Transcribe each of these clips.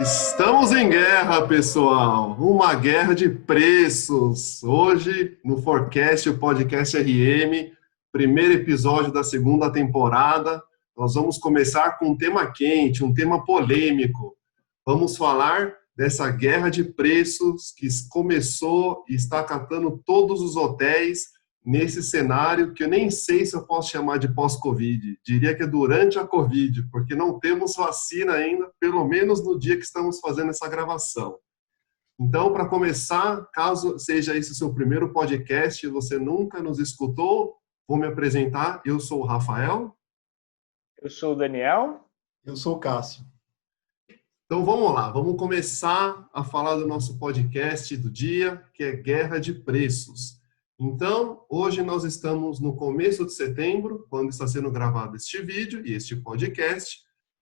Estamos em guerra, pessoal. Uma guerra de preços. Hoje, no Forecast, o podcast RM, primeiro episódio da segunda temporada, nós vamos começar com um tema quente, um tema polêmico. Vamos falar dessa guerra de preços que começou e está catando todos os hotéis nesse cenário que eu nem sei se eu posso chamar de pós-Covid. Diria que é durante a Covid, porque não temos vacina ainda, pelo menos no dia que estamos fazendo essa gravação. Então, para começar, caso seja esse o seu primeiro podcast e você nunca nos escutou, vou me apresentar. Eu sou o Rafael. Eu sou o Daniel. Eu sou o Cássio. Então vamos lá, vamos começar a falar do nosso podcast do dia, que é Guerra de Preços. Então, hoje nós estamos no começo de setembro, quando está sendo gravado este vídeo e este podcast,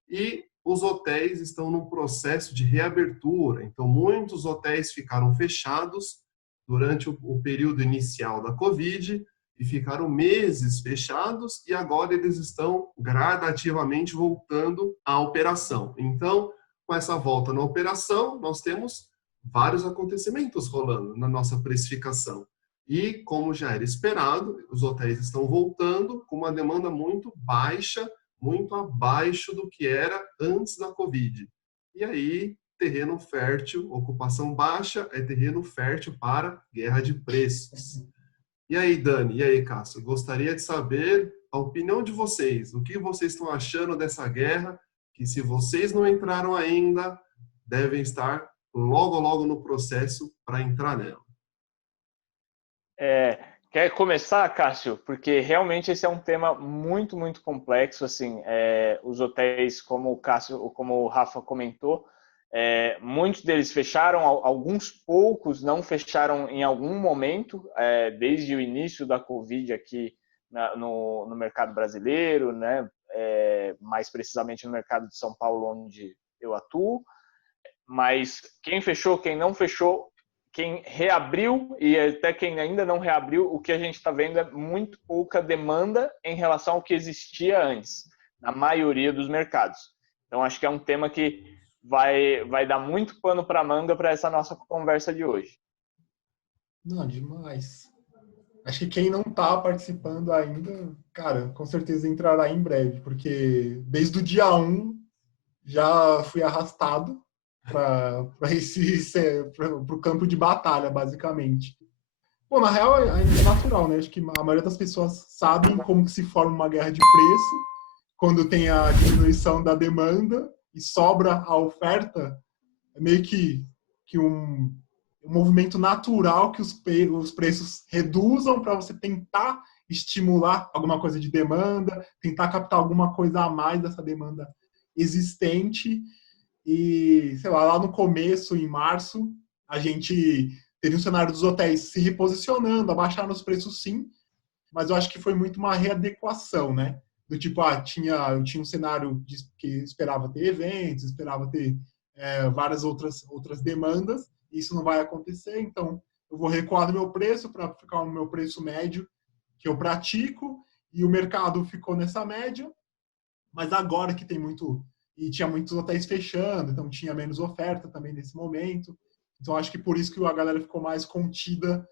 e os hotéis estão num processo de reabertura. Então, muitos hotéis ficaram fechados durante o período inicial da Covid e ficaram meses fechados e agora eles estão gradativamente voltando à operação. Então, com essa volta na operação, nós temos vários acontecimentos rolando na nossa precificação. E, como já era esperado, os hotéis estão voltando com uma demanda muito baixa, muito abaixo do que era antes da Covid. E aí, terreno fértil, ocupação baixa é terreno fértil para guerra de preços. E aí, Dani, e aí, Cássio, gostaria de saber a opinião de vocês. O que vocês estão achando dessa guerra? Que se vocês não entraram ainda, devem estar logo no processo para entrar nela. Quer começar, Cássio? Porque realmente esse é um tema muito, muito complexo. Assim, os hotéis, como o Cássio, como o Rafa comentou, muitos deles fecharam, alguns poucos não fecharam em algum momento, desde o início da Covid aqui no mercado brasileiro, né? Mais precisamente no mercado de São Paulo, onde eu atuo. Mas quem fechou, quem não fechou, quem reabriu e até quem ainda não reabriu, o que a gente está vendo é muito pouca demanda em relação ao que existia antes, na maioria dos mercados. Então, acho que é um tema que vai dar muito pano para manga para essa nossa conversa de hoje. Não, demais. Acho que quem não está participando ainda, cara, com certeza entrará em breve, porque desde o dia 1 já fui arrastado para o campo de batalha, basicamente. Pô, na real, é natural, né? Acho que a maioria das pessoas sabem como que se forma uma guerra de preço, quando tem a diminuição da demanda e sobra a oferta, é meio que um movimento natural que os preços reduzam para você tentar estimular alguma coisa de demanda, tentar captar alguma coisa a mais dessa demanda existente. E, sei lá no começo, em março, a gente teve um cenário dos hotéis se reposicionando, abaixaram os preços sim, mas eu acho que foi muito uma readequação, né? Do tipo, eu tinha um cenário que esperava ter eventos, esperava ter várias outras demandas, e isso não vai acontecer, então eu vou recuar do meu preço para ficar no meu preço médio que eu pratico, e o mercado ficou nessa média, mas agora que tem muito, e tinha muitos hotéis fechando, então tinha menos oferta também nesse momento, então acho que por isso que a galera ficou mais contida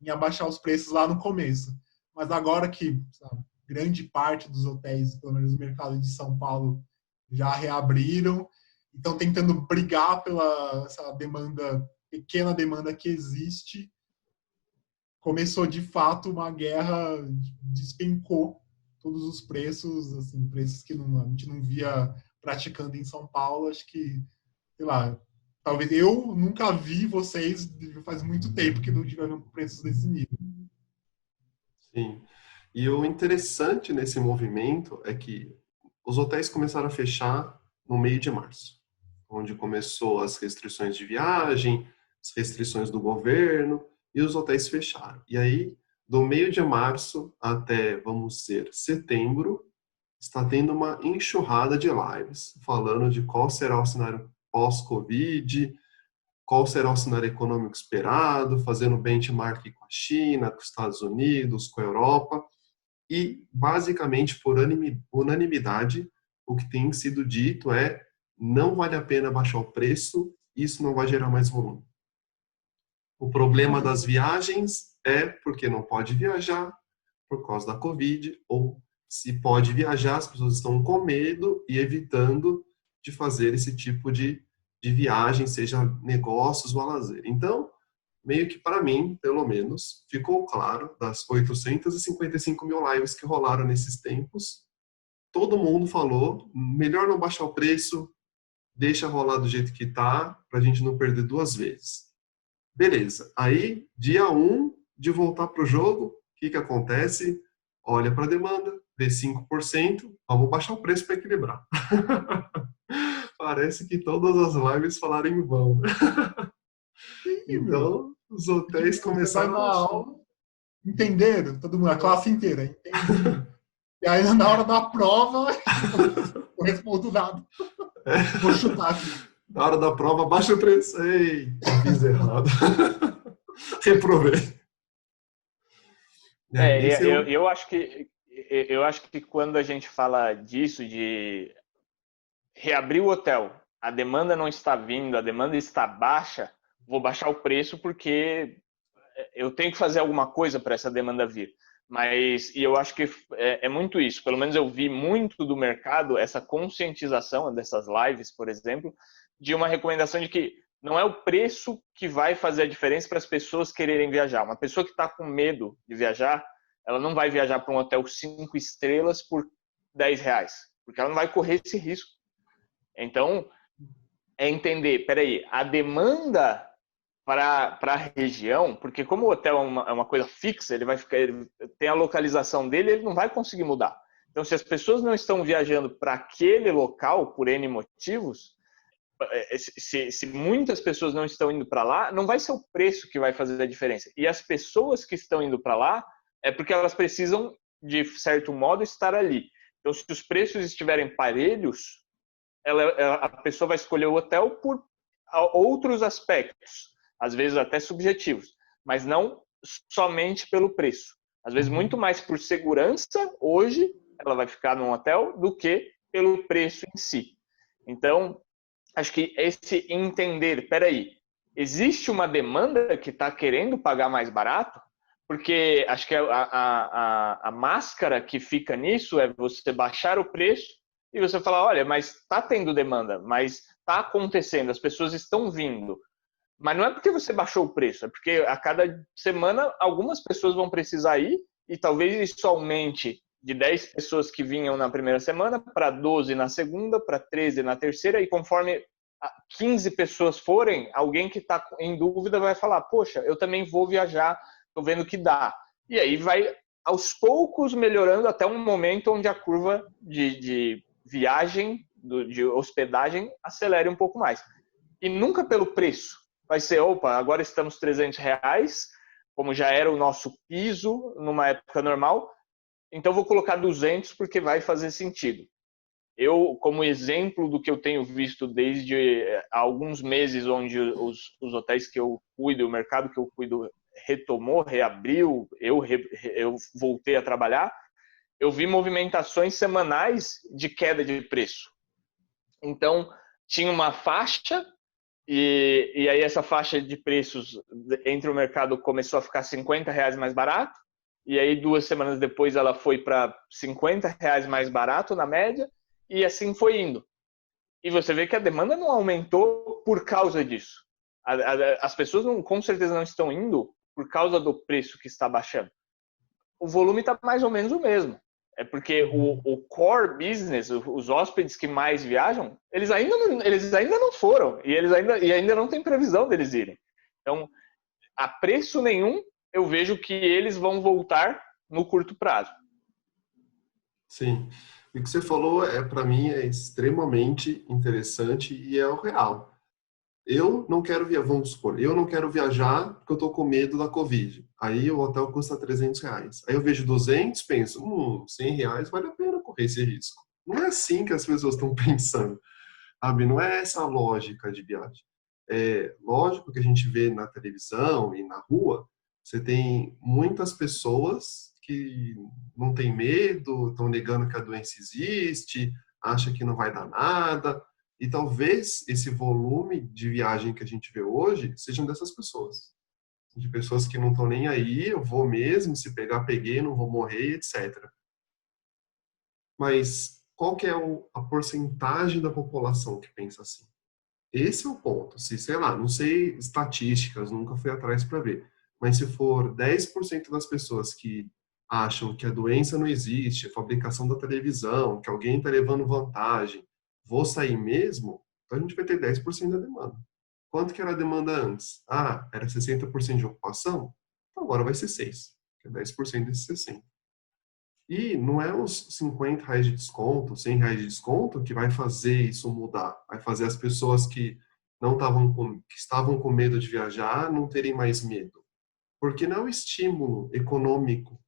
em abaixar os preços lá no começo. Mas agora que, sabe, grande parte dos hotéis, pelo menos no mercado de São Paulo, já reabriram, estão tentando brigar pela essa demanda, pequena demanda que existe, começou de fato uma guerra, despencou todos os preços, assim, preços que a gente não via praticando em São Paulo. Acho que, sei lá, talvez eu nunca vi vocês, faz muito tempo que não tiveram preços desse nível. Sim. E o interessante nesse movimento é que os hotéis começaram a fechar no meio de março, onde começou as restrições de viagem, as restrições do governo, e os hotéis fecharam. E aí, do meio de março até, vamos dizer, setembro, está tendo uma enxurrada de lives, falando de qual será o cenário pós-Covid, qual será o cenário econômico esperado, fazendo benchmark com a China, com os Estados Unidos, com a Europa, e basicamente por unanimidade, o que tem sido dito é: não vale a pena baixar o preço, isso não vai gerar mais volume. O problema das viagens é porque não pode viajar por causa da Covid, ou se pode viajar, as pessoas estão com medo e evitando de fazer esse tipo de viagem, seja negócios ou a lazer. Então, meio que para mim, pelo menos, ficou claro das 855 mil lives que rolaram nesses tempos, todo mundo falou, melhor não baixar o preço, deixa rolar do jeito que tá, para a gente não perder duas vezes. Beleza. Aí, dia 1 de voltar para o jogo, o que acontece? Olha para a demanda, vê 5%, vamos baixar o preço para equilibrar. Parece que todas as lives falaram em vão. Sim, meu. Então, os hotéis Tipo, você vai começaram na a baixar. aula, entenderam? Todo mundo, a classe inteira, entendi. E aí, na hora da prova, eu respondo nada. Vou chutar aqui. Na hora da prova, baixa o preço. Eita, fiz errado. Reprovei. Eu acho que quando a gente fala disso, de reabrir o hotel, a demanda não está vindo, a demanda está baixa, vou baixar o preço porque eu tenho que fazer alguma coisa para essa demanda vir. E eu acho que é muito isso. Pelo menos eu vi muito do mercado essa conscientização dessas lives, por exemplo, de uma recomendação de que não é o preço que vai fazer a diferença para as pessoas quererem viajar. Uma pessoa que está com medo de viajar, ela não vai viajar para um hotel 5 estrelas por R$10, porque ela não vai correr esse risco. Então, é entender, peraí, a demanda para a região, porque como o hotel é uma coisa fixa, ele tem a localização dele, ele não vai conseguir mudar. Então, se as pessoas não estão viajando para aquele local por N motivos, se muitas pessoas não estão indo para lá, não vai ser o preço que vai fazer a diferença. E as pessoas que estão indo para lá é porque elas precisam, de certo modo, estar ali. Então, se os preços estiverem parelhos, a pessoa vai escolher o hotel por outros aspectos, às vezes até subjetivos, mas não somente pelo preço. Às vezes, muito mais por segurança, hoje, ela vai ficar num hotel do que pelo preço em si. Então, acho que esse entender, peraí, existe uma demanda que está querendo pagar mais barato? Porque acho que a máscara que fica nisso é você baixar o preço e você falar, olha, mas está tendo demanda, mas está acontecendo, as pessoas estão vindo. Mas não é porque você baixou o preço, é porque a cada semana algumas pessoas vão precisar ir e talvez isso aumente de 10 pessoas que vinham na primeira semana para 12 na segunda, para 13 na terceira, e conforme 15 pessoas forem, alguém que está em dúvida vai falar, poxa, eu também vou viajar, estou vendo que dá. E aí vai aos poucos melhorando até um momento onde a curva de viagem, de hospedagem, acelere um pouco mais. E nunca pelo preço. Vai ser, opa, agora estamos R$300, como já era o nosso piso numa época normal, então vou colocar 200 porque vai fazer sentido. Eu, como exemplo do que eu tenho visto desde alguns meses, onde os hotéis que eu cuido, o mercado que eu cuido retomou, reabriu, eu voltei a trabalhar, eu vi movimentações semanais de queda de preço. Então, tinha uma faixa, e aí essa faixa de preços entre o mercado começou a ficar R$50 mais barato, e aí 2 semanas depois ela foi para R$50 mais barato na média, e assim foi indo. E você vê que a demanda não aumentou por causa disso. As pessoas com certeza não estão indo por causa do preço que está baixando. O volume está mais ou menos o mesmo. É porque o core business, os hóspedes que mais viajam, eles ainda não foram e ainda não tem previsão deles irem. Então, a preço nenhum, eu vejo que eles vão voltar no curto prazo. Sim. O que você falou, para mim, é extremamente interessante e é o real. Eu não quero viajar, vamos supor, eu não quero viajar porque eu estou com medo da Covid. Aí o hotel custa R$300. Aí eu vejo 200, penso, R$100 vale a pena correr esse risco. Não é assim que as pessoas estão pensando, sabe? Não é essa a lógica de viagem. É lógico que a gente vê na televisão e na rua, você tem muitas pessoas que não têm medo, estão negando que a doença existe, acham que não vai dar nada. E talvez esse volume de viagem que a gente vê hoje sejam dessas pessoas. De pessoas que não estão nem aí, eu vou mesmo, se pegar, peguei, não vou morrer, etc. Mas qual que é a porcentagem da população que pensa assim? Esse é o ponto. Se, sei lá, não sei estatísticas, nunca fui atrás para ver. Mas se for 10% das pessoas que acham que a doença não existe, a fabricação da televisão, que alguém está levando vantagem, vou sair mesmo, então a gente vai ter 10% da demanda. Quanto que era a demanda antes? Ah, era 60% de ocupação? Então agora vai ser 6%, que é 10% desses 60%. E não é os R$ 50 de desconto, R$ 100 de desconto que vai fazer isso mudar. Vai fazer as pessoas que que estavam com medo de viajar não terem mais medo. Porque não é o estímulo econômico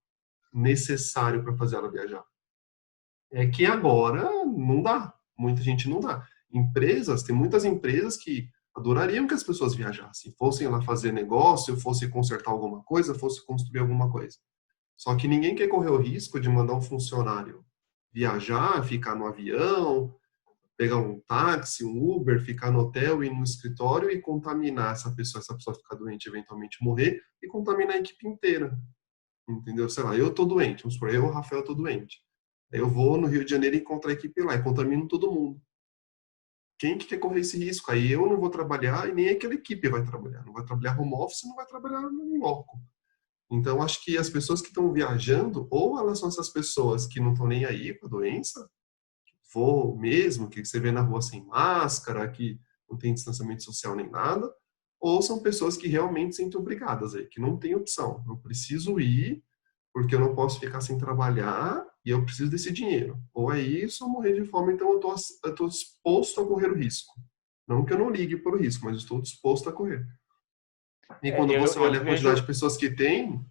necessário para fazer ela viajar. É que agora não dá. Muita gente não dá. Tem muitas empresas que adorariam que as pessoas viajassem, fossem lá fazer negócio, fossem consertar alguma coisa, fossem construir alguma coisa. Só que ninguém quer correr o risco de mandar um funcionário viajar, ficar no avião, pegar um táxi, um Uber, ficar no hotel, ir no escritório e contaminar essa pessoa ficar doente, eventualmente morrer e contaminar a equipe inteira. Entendeu? Sei lá, eu tô doente, vamos supor, eu, Rafael, tô doente. Aí eu vou no Rio de Janeiro e encontro a equipe lá e contamino todo mundo. Quem que quer correr esse risco? Aí eu não vou trabalhar e nem aquela equipe vai trabalhar. Não vai trabalhar home office, não vai trabalhar no loco. Então, acho que as pessoas que estão viajando, ou elas são essas pessoas que não estão nem aí com a doença, vou mesmo, que você vê na rua sem máscara, que não tem distanciamento social nem nada, ou são pessoas que realmente se sentem obrigadas aí, que não tem opção. Eu preciso ir, porque eu não posso ficar sem trabalhar e eu preciso desse dinheiro. Ou é isso, ou morrer de fome, então eu estou disposto a correr o risco. Não que eu não ligue pelo risco, mas estou disposto a correr. E quando você olha a quantidade de pessoas que tem,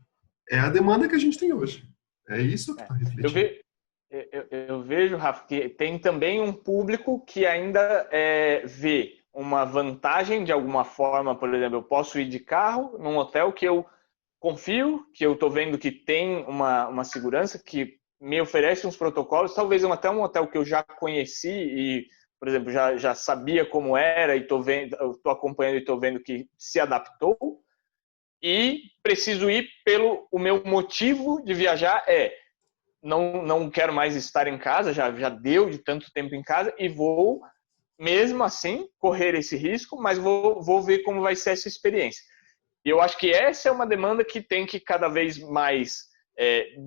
é a demanda que a gente tem hoje. É isso que está refletindo. Eu vejo, Rafa, que tem também um público que ainda vê uma vantagem de alguma forma. Por exemplo, eu posso ir de carro num hotel que eu confio, que eu estou vendo que tem uma segurança, que me oferece uns protocolos, talvez até um hotel que eu já conheci e, por exemplo, já sabia como era e estou acompanhando e estou vendo que se adaptou. E preciso ir o meu motivo de viajar não quero mais estar em casa, já deu de tanto tempo em casa e vou, mesmo assim, correr esse risco, mas vou ver como vai ser essa experiência. E eu acho que essa é uma demanda que tem que cada vez mais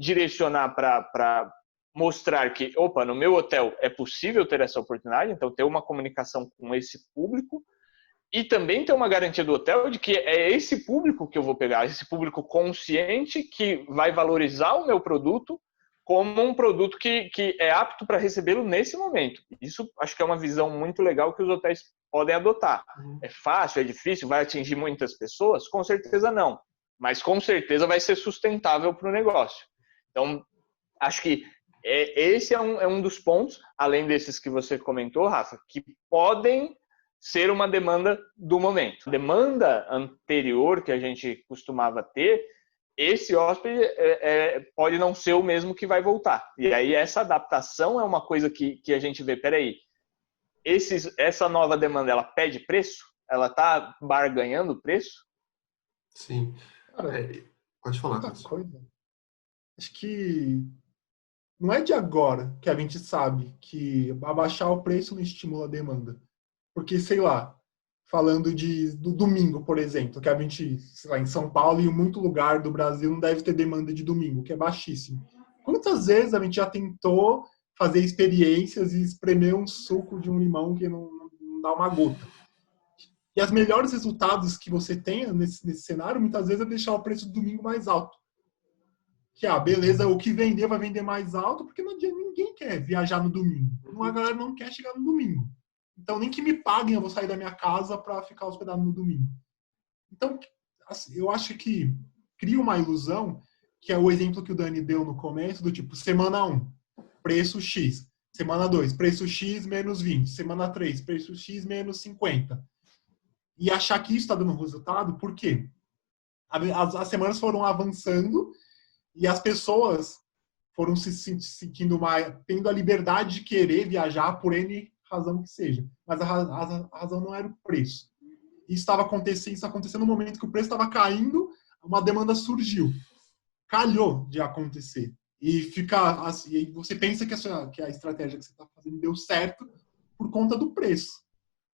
direcionar para mostrar que, opa, no meu hotel é possível ter essa oportunidade, então ter uma comunicação com esse público e também ter uma garantia do hotel de que é esse público que eu vou pegar, esse público consciente que vai valorizar o meu produto como um produto que é apto para recebê-lo nesse momento. Isso acho que é uma visão muito legal que os hotéis podem adotar. É fácil, é difícil, vai atingir muitas pessoas? Com certeza não, mas com certeza vai ser sustentável para o negócio. Então, acho que esse é um dos pontos, além desses que você comentou, Rafa, que podem ser uma demanda do momento. A demanda anterior que a gente costumava ter, esse hóspede pode não ser o mesmo que vai voltar. E aí essa adaptação é uma coisa que a gente vê, peraí, essa nova demanda, ela pede preço? Ela está barganhando preço? Sim. Cara, Pode falar, outra Cássio. coisa, acho que não é de agora que a gente sabe que abaixar o preço não estimula a demanda. Porque, sei lá, falando do domingo, por exemplo, que a gente, sei lá, em São Paulo e em muito lugar do Brasil não deve ter demanda de domingo, que é baixíssimo. Quantas vezes a gente já tentou fazer experiências e espremer um suco de um limão que não dá uma gota? E os melhores resultados que você tenha nesse cenário, muitas vezes, é deixar o preço do domingo mais alto. Que, beleza, o que vender vai vender mais alto, porque no dia ninguém quer viajar no domingo. A galera não quer chegar no domingo. Então, nem que me paguem, eu vou sair da minha casa para ficar hospedado no domingo. Então, assim, eu acho que cria uma ilusão, que é o exemplo que o Dani deu no começo, do tipo, semana 1, preço X. Semana 2, preço X menos 20. Semana 3, preço X menos 50. E achar que isso está dando resultado, por quê? As semanas foram avançando e as pessoas foram se sentindo mais, tendo a liberdade de querer viajar por N razão que seja. Mas a razão não era o preço. Isso acontecendo no momento que o preço estava caindo, uma demanda surgiu. Calhou de acontecer. E fica assim, e você pensa que a estratégia que você está fazendo deu certo por conta do preço.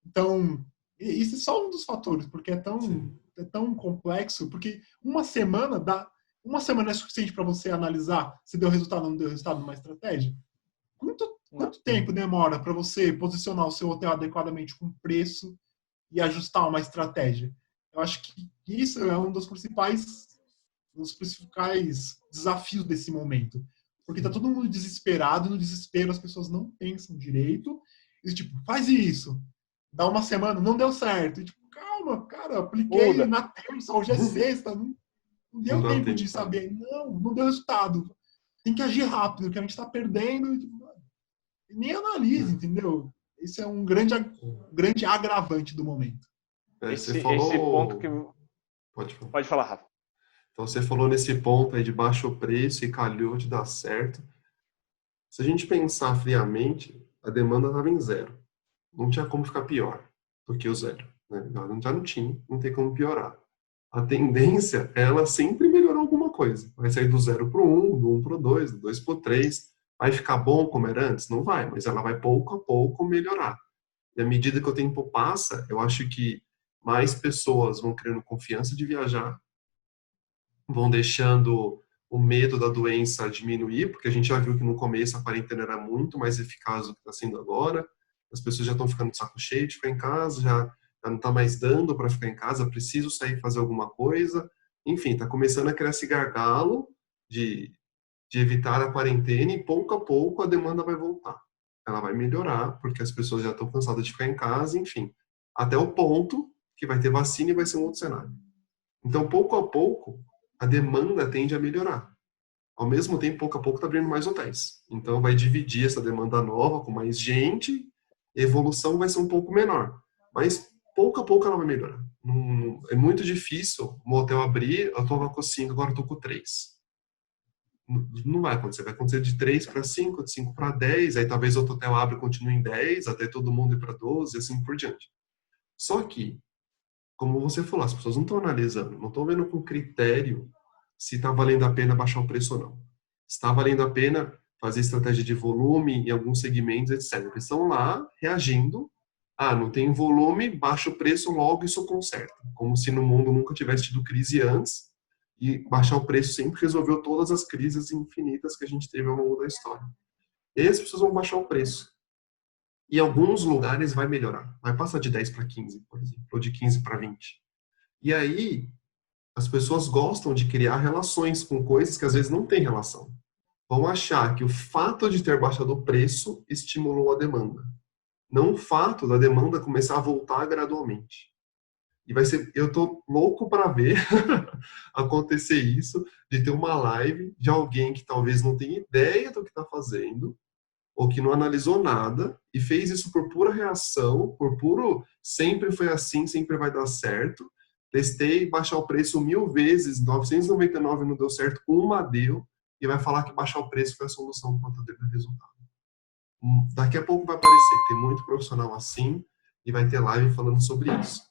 Então, isso é só um dos fatores, porque é tão complexo, porque uma semana é suficiente para você analisar se deu resultado ou não deu resultado numa estratégia? Quanto tempo demora para você posicionar o seu hotel adequadamente com preço e ajustar uma estratégia? Eu acho que isso é um dos principais desafios desse momento. Porque tá todo mundo desesperado, e no desespero as pessoas não pensam direito. E tipo, faz isso. Dá uma semana, não deu certo. E tipo, calma, cara, apliquei na terça, hoje é sexta, não deu tempo de saber. Não deu resultado. Tem que agir rápido, que a gente tá perdendo. E, tipo, nem analisa, entendeu? Esse é um grande agravante do momento. Você falou... Esse ponto que... Pode falar, Rafa. Então, você falou nesse ponto aí de baixo preço e calhou de dar certo. Se a gente pensar friamente, a demanda estava em zero. Não tinha como ficar pior do que o zero. Né? Já não tinha, não tem como piorar. A tendência é ela sempre melhorar alguma coisa. Vai sair do 0 para o 1, do 1 para o 2, do 2 para o 3. Vai ficar bom como era antes? Não vai, mas ela vai pouco a pouco melhorar. E à medida que o tempo passa, eu acho que mais pessoas vão criando confiança de viajar, vão deixando o medo da doença diminuir, porque a gente já viu que no começo a quarentena era muito mais eficaz do que está sendo agora. As pessoas já estão ficando de saco cheio de ficar em casa, já não está mais dando para ficar em casa, preciso sair e fazer alguma coisa. Enfim, está começando a criar esse gargalo de evitar a quarentena e pouco a pouco a demanda vai voltar. Ela vai melhorar, porque as pessoas já estão cansadas de ficar em casa, enfim. Até o ponto que vai ter vacina e vai ser um outro cenário. Então, pouco a pouco, a demanda tende a melhorar. Ao mesmo tempo, pouco a pouco, está abrindo mais hotéis. Então, vai dividir essa demanda nova com mais gente, a evolução vai ser um pouco menor. Mas, pouco a pouco, ela vai melhorar. É muito difícil um hotel abrir, eu estava com 5, agora estou com 3. Não vai acontecer. Vai acontecer de 3 para 5, de 5 para 10, aí talvez outro hotel abra e continue em 10, até todo mundo ir para 12, e assim por diante. Só que, como você falou, as pessoas não estão analisando, não estão vendo com critério se está valendo a pena baixar o preço ou não. Se está valendo a pena fazer estratégia de volume em alguns segmentos, etc. Eles estão lá reagindo. Não tem volume, baixa o preço, logo isso conserta. Como se no mundo nunca tivesse tido crise antes e baixar o preço sempre resolveu todas as crises infinitas que a gente teve ao longo da história. E aí as pessoas vão baixar o preço. E em alguns lugares vai melhorar. Vai passar de 10 para 15, por exemplo, ou de 15 para 20. E aí, as pessoas gostam de criar relações com coisas que às vezes não têm relação. Vão achar que o fato de ter baixado o preço estimulou a demanda. Não o fato da demanda começar a voltar gradualmente. E vai ser, eu tô louco para ver acontecer isso, de ter uma live de alguém que talvez não tenha ideia do que está fazendo, ou que não analisou nada e fez isso por pura reação, por puro sempre foi assim, sempre vai dar certo. Testei baixar o preço 1000 vezes, 999 não deu certo, uma deu, e vai falar que baixar o preço foi a solução quanto deu resultado. Daqui a pouco vai aparecer, tem muito profissional assim, e vai ter live falando sobre isso.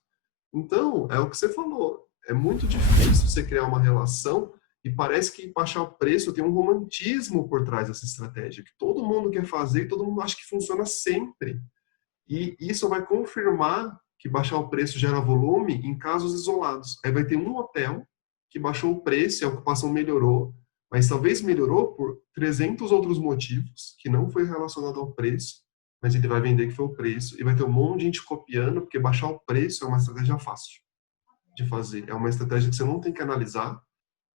Então, é o que você falou, é muito difícil você criar uma relação e parece que baixar o preço tem um romantismo por trás dessa estratégia, que todo mundo quer fazer e todo mundo acha que funciona sempre. E isso vai confirmar que baixar o preço gera volume em casos isolados. Aí vai ter um hotel que baixou o preço e a ocupação melhorou, mas talvez melhorou por 300 outros motivos, que não foi relacionado ao preço, mas ele vai vender que foi o preço, e vai ter um monte de gente copiando, porque baixar o preço é uma estratégia fácil de fazer. É uma estratégia que você não tem que analisar,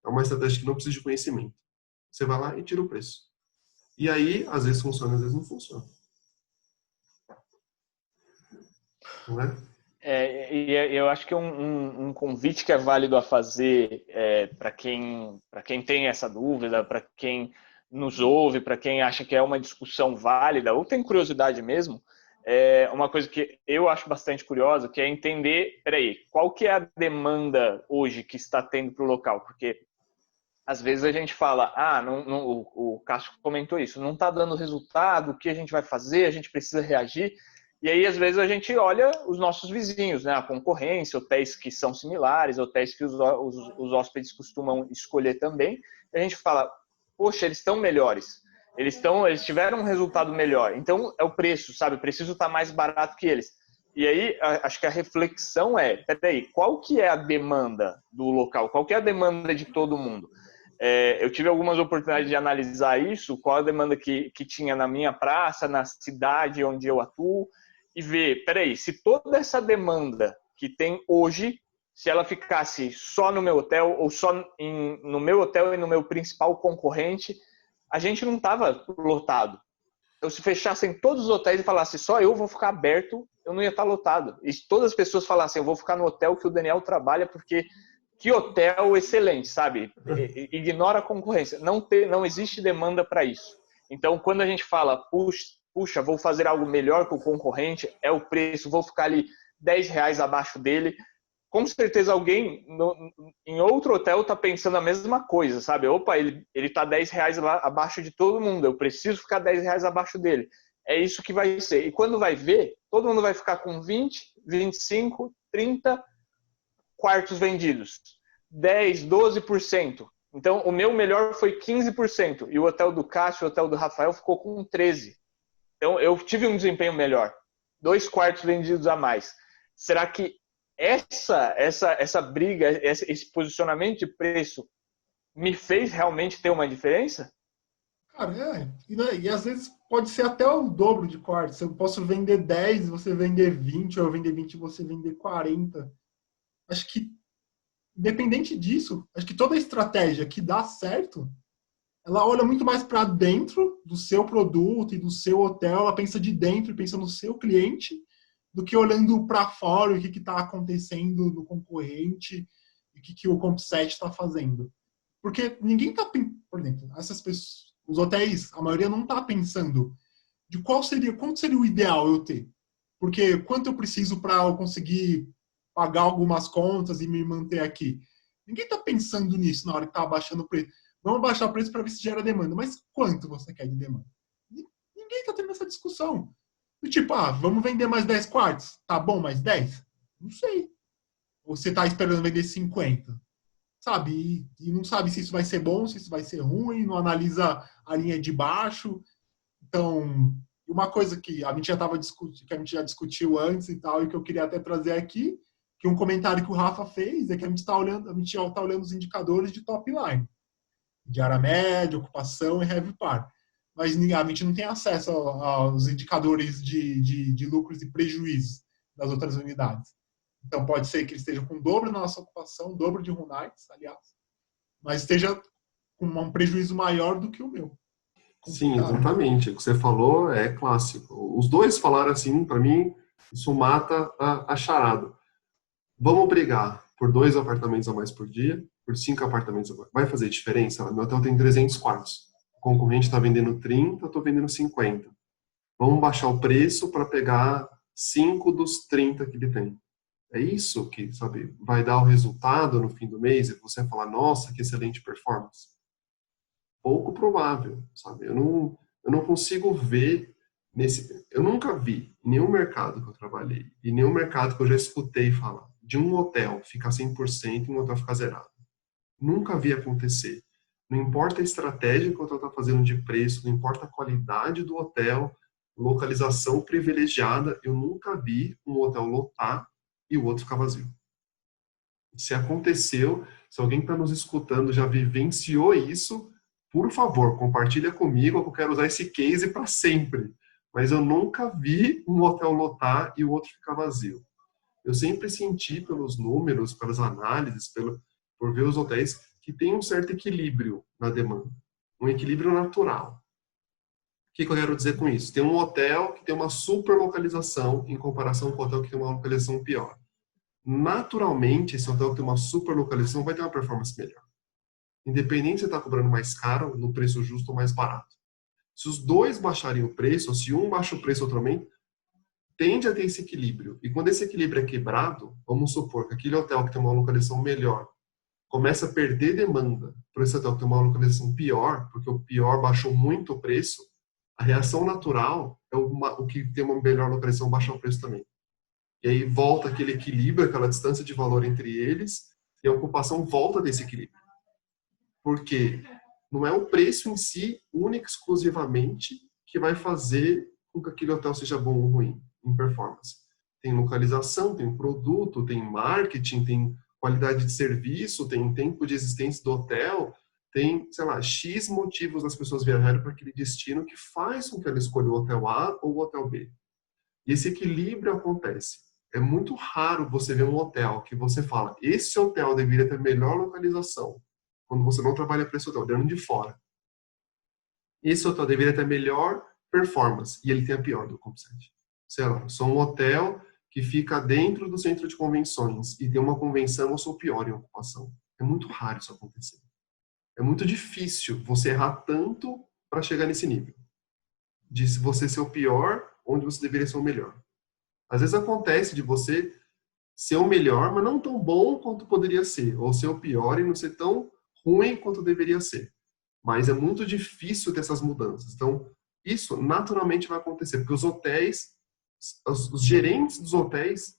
é uma estratégia que não precisa de conhecimento. Você vai lá e tira o preço. E aí, às vezes funciona, às vezes não funciona. Não é? Eu acho que um convite que é válido a fazer para quem tem essa dúvida, para quem nos ouve, para quem acha que é uma discussão válida ou tem curiosidade mesmo, é uma coisa que eu acho bastante curiosa, que é entender, qual que é a demanda hoje que está tendo para o local? Porque às vezes a gente fala, o Cássio comentou isso, não está dando resultado, o que a gente vai fazer? A gente precisa reagir. E aí, às vezes, a gente olha os nossos vizinhos, né? A concorrência, hotéis que são similares, hotéis que os hóspedes costumam escolher também. E a gente fala, poxa, eles estão melhores. Eles tiveram um resultado melhor. Então, é o preço, sabe? Preciso estar mais barato que eles. E aí, acho que a reflexão peraí, qual que é a demanda do local? Qual que é a demanda de todo mundo? Eu tive algumas oportunidades de analisar isso, qual a demanda que tinha na minha praça, na cidade onde eu atuo, e ver, peraí, se toda essa demanda que tem hoje, se ela ficasse só no meu hotel, ou só no meu hotel e no meu principal concorrente, a gente não estava lotado. Então, se fechassem todos os hotéis e falassem só eu vou ficar aberto, eu não ia estar lotado. E se todas as pessoas falassem eu vou ficar no hotel que o Daniel trabalha porque que hotel excelente, sabe? Ignora a concorrência. Não existe demanda para isso. Então, quando a gente fala, puxa, vou fazer algo melhor que o concorrente, é o preço, vou ficar ali R$10 abaixo dele, com certeza alguém em outro hotel está pensando a mesma coisa, sabe? Opa, ele está R$10 abaixo de todo mundo, eu preciso ficar R$10 abaixo dele. É isso que vai ser. E quando vai ver, todo mundo vai ficar com 20, 25, 30 quartos vendidos. 10, 12%. Então, o meu melhor foi 15%. E o hotel do Cássio, o hotel do Rafael ficou com 13%. Então, eu tive um desempenho melhor. 2 quartos vendidos a mais. Será que essa briga, esse posicionamento de preço me fez realmente ter uma diferença? Cara, e às vezes pode ser até o dobro de quartos. Eu posso vender 10, você vender 20, ou eu vender 20 e você vender 40. Acho que, independente disso, acho que toda estratégia que dá certo, ela olha muito mais para dentro do seu produto e do seu hotel, ela pensa de dentro e pensa no seu cliente, do que olhando para fora o que está acontecendo no concorrente e o que o Compset está fazendo. Porque ninguém está, por exemplo, essas pessoas, os hotéis, a maioria não está pensando de quanto seria o ideal eu ter. Porque quanto eu preciso para eu conseguir pagar algumas contas e me manter aqui. Ninguém está pensando nisso na hora que está abaixando o preço. Vamos baixar o preço para ver se gera demanda. Mas quanto você quer de demanda? Ninguém está tendo essa discussão. Tipo, vamos vender mais 10 quartos? Tá bom, mais 10? Não sei. Ou você está esperando vender 50? Sabe? E não sabe se isso vai ser bom, se isso vai ser ruim, não analisa a linha de baixo. Então, uma coisa que a gente já estava discutindo, que a gente já discutiu antes e tal, e que eu queria até trazer aqui, que um comentário que o Rafa fez é que a gente já está olhando os indicadores de top line, de área média, ocupação e heavy par. Mas a gente não tem acesso aos indicadores de lucros e prejuízos das outras unidades. Então, pode ser que ele esteja com o dobro da nossa ocupação, o dobro de room nights, aliás, mas esteja com um prejuízo maior do que o meu. Sim, exatamente. O que você falou é clássico. Os dois falaram assim, para mim, isso mata a charada. Vamos brigar por 2 apartamentos a mais por dia, por 5 apartamentos a mais. Vai fazer diferença? Meu hotel tem 300 quartos. O concorrente está vendendo 30, eu estou vendendo 50. Vamos baixar o preço para pegar 5 dos 30 que ele tem. É isso que, sabe, vai dar o resultado no fim do mês e você vai falar, nossa, que excelente performance. Pouco provável, sabe? Eu não consigo ver eu nunca vi em nenhum mercado que eu trabalhei e nenhum mercado que eu já escutei falar de um hotel ficar 100% e um hotel ficar zerado. Nunca vi acontecer. Não importa a estratégia que o hotel está fazendo de preço, não importa a qualidade do hotel, localização privilegiada, eu nunca vi um hotel lotar e o outro ficar vazio. Se aconteceu, se alguém que está nos escutando já vivenciou isso, por favor, compartilha comigo, eu quero usar esse case para sempre. Mas eu nunca vi um hotel lotar e o outro ficar vazio. Eu sempre senti pelos números, pelas análises, por ver os hotéis que tem um certo equilíbrio na demanda. Um equilíbrio natural. O que eu quero dizer com isso? Tem um hotel que tem uma super localização em comparação com o hotel que tem uma localização pior. Naturalmente, esse hotel que tem uma super localização vai ter uma performance melhor. Independente se você está cobrando mais caro, no preço justo ou mais barato. Se os dois baixarem o preço, ou se um baixa o preço, outro aumenta, tende a ter esse equilíbrio. E quando esse equilíbrio é quebrado, vamos supor que aquele hotel que tem uma localização melhor começa a perder demanda por esse hotel que tem uma localização pior, porque o pior baixou muito o preço, A reação natural é o que tem uma melhor localização, baixar o preço também. E aí volta aquele equilíbrio, aquela distância de valor entre eles, e a ocupação volta desse equilíbrio. Porque não é o preço em si, única e exclusivamente, que vai fazer com que aquele hotel seja bom ou ruim em performance. Tem localização, tem produto, tem marketing, tem qualidade de serviço, tem tempo de existência do hotel, tem, sei lá, X motivos das pessoas viajarem para aquele destino que faz com que ela escolha o hotel A ou o hotel B. E esse equilíbrio acontece. É muito raro você ver um hotel que você fala, esse hotel deveria ter melhor localização, quando você não trabalha para esse hotel, olhando de fora. Esse hotel deveria ter melhor performance, e ele tem a pior do Composite. Sei lá, sou um hotel que fica dentro do centro de convenções e tem uma convenção, eu sou pior em ocupação. É muito raro isso acontecer. É muito difícil você errar tanto para chegar nesse nível. De você ser o pior, onde você deveria ser o melhor. Às vezes acontece de você ser o melhor, mas não tão bom quanto poderia ser. Ou ser o pior e não ser tão ruim quanto deveria ser. Mas é muito difícil ter essas mudanças. Então, isso naturalmente vai acontecer. Porque os hotéis, os gerentes dos hotéis,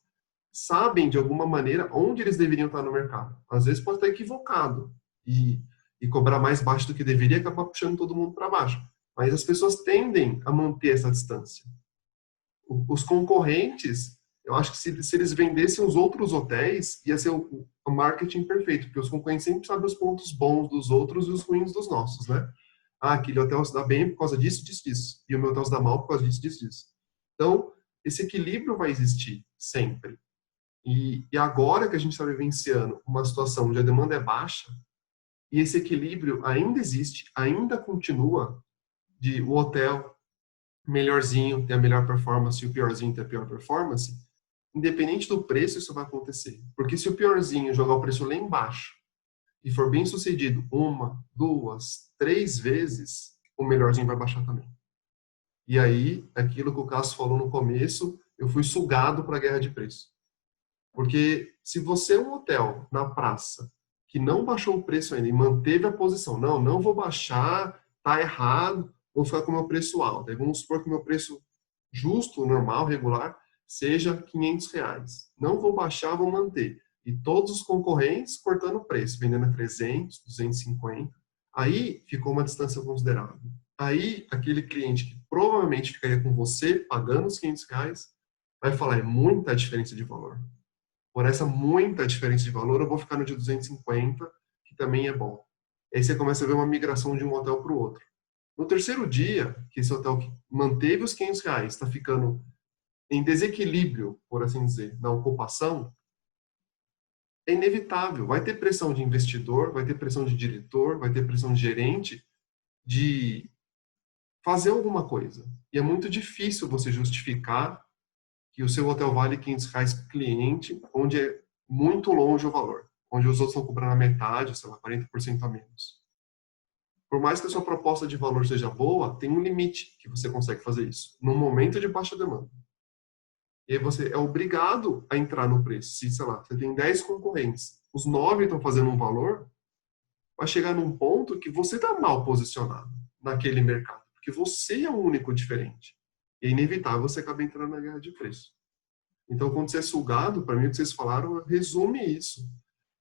sabem de alguma maneira onde eles deveriam estar no mercado. Às vezes pode estar equivocado. E cobrar mais baixo do que deveria, acabar puxando todo mundo para baixo. Mas as pessoas tendem a manter essa distância. Os concorrentes, eu acho que se eles vendessem os outros hotéis, ia ser o marketing perfeito, porque os concorrentes sempre sabem os pontos bons dos outros e os ruins dos nossos, né? Ah, aquele hotel se dá bem por causa disso, disso, disso. E o meu hotel se dá mal por causa disso, disso, disso. Então, esse equilíbrio vai existir sempre. E agora que a gente está vivenciando uma situação onde a demanda é baixa, e esse equilíbrio ainda existe, ainda continua, de o hotel melhorzinho ter a melhor performance e o piorzinho ter a pior performance, independente do preço, isso vai acontecer. Porque se o piorzinho jogar o preço lá embaixo e for bem sucedido 1, 2, 3 vezes, o melhorzinho vai baixar também. E aí, aquilo que o Cássio falou no começo, eu fui sugado para a guerra de preço. Porque se você é um hotel na praça que não baixou o preço ainda e manteve a posição, não vou baixar, tá errado, vou ficar com o meu preço alto. Aí vamos supor que o meu preço justo, normal, regular, seja R$500. Não vou baixar, vou manter. E todos os concorrentes cortando o preço, vendendo a 300, 250. Aí ficou uma distância considerável. Aí aquele cliente que provavelmente ficaria com você, pagando os R$500, vai falar, é muita diferença de valor. Por essa muita diferença de valor, eu vou ficar no de 250, que também é bom. Aí você começa a ver uma migração de um hotel para o outro. No terceiro dia, que esse hotel que manteve os R$500 está ficando em desequilíbrio, por assim dizer, na ocupação, é inevitável. Vai ter pressão de investidor, vai ter pressão de diretor, vai ter pressão de gerente de fazer alguma coisa. E é muito difícil você justificar que o seu hotel vale R$500 por cliente, onde é muito longe o valor, onde os outros estão cobrando a metade, sei lá, 40% a menos. Por mais que a sua proposta de valor seja boa, tem um limite que você consegue fazer isso, num momento de baixa demanda. E aí você é obrigado a entrar no preço. Se, sei lá, você tem 10 concorrentes, os 9 estão fazendo um valor, vai chegar num ponto que você está mal posicionado naquele mercado, porque você é o único diferente. E é inevitável você acabar entrando na guerra de preço. Então, quando você é sugado, para mim o que vocês falaram resume isso.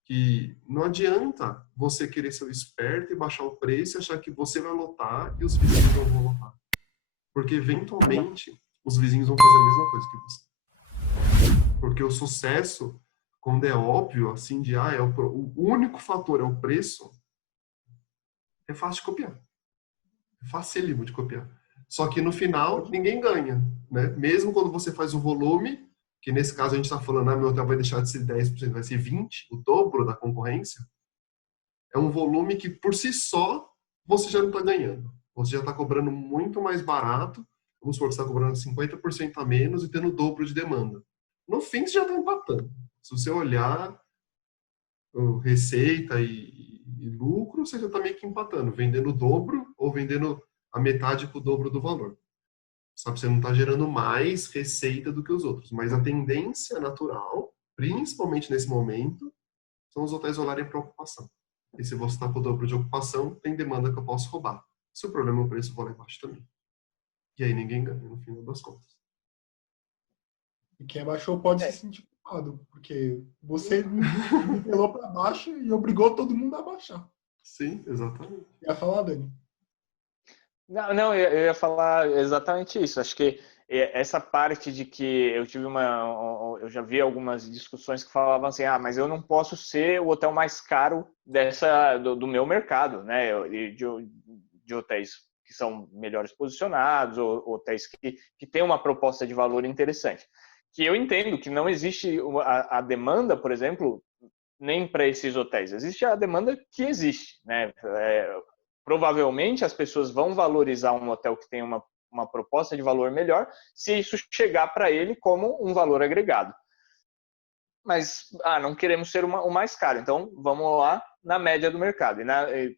Que não adianta você querer ser esperto e baixar o preço e achar que você vai lotar e os vizinhos não vão lotar. Porque, eventualmente, os vizinhos vão fazer a mesma coisa que você. Porque o sucesso, quando é óbvio, assim, de o único fator é o preço, é fácil de copiar. É facílimo de copiar. Só que no final, ninguém ganha. Né? Mesmo quando você faz o volume, que nesse caso a gente está falando, meu hotel vai deixar de ser 10%, vai ser 20%, o dobro da concorrência, é um volume que por si só você já não está ganhando. Você já está cobrando muito mais barato, vamos supor que você está cobrando 50% a menos e tendo o dobro de demanda. No fim, você já está empatando. Se você olhar receita e lucro, você já está meio que empatando, vendendo o dobro ou vendendo a metade com o dobro do valor. Sabe, você não está gerando mais receita do que os outros. Mas a tendência natural, principalmente nesse momento, são os hotéis olharem para a ocupação. E se você está com o dobro de ocupação, tem demanda que eu posso roubar. Se o problema é o preço, eu vou lá embaixo também. E aí ninguém ganha, no final das contas. E quem abaixou pode se É, sentir culpado, porque você nivelou para baixo e obrigou todo mundo a baixar. Sim, exatamente. Ia falar, Dani? não, eu ia falar exatamente isso. Acho que essa parte de que eu já vi algumas discussões que falavam assim, mas eu não posso ser o hotel mais caro do meu mercado, né? De hotéis que são melhores posicionados, ou hotéis que têm uma proposta de valor interessante. Que eu entendo que não existe a demanda, por exemplo, nem para esses hotéis. Existe a demanda que existe, né? Provavelmente as pessoas vão valorizar um hotel que tem uma proposta de valor melhor se isso chegar para ele como um valor agregado. Mas não queremos ser o mais caro, então vamos lá na média do mercado,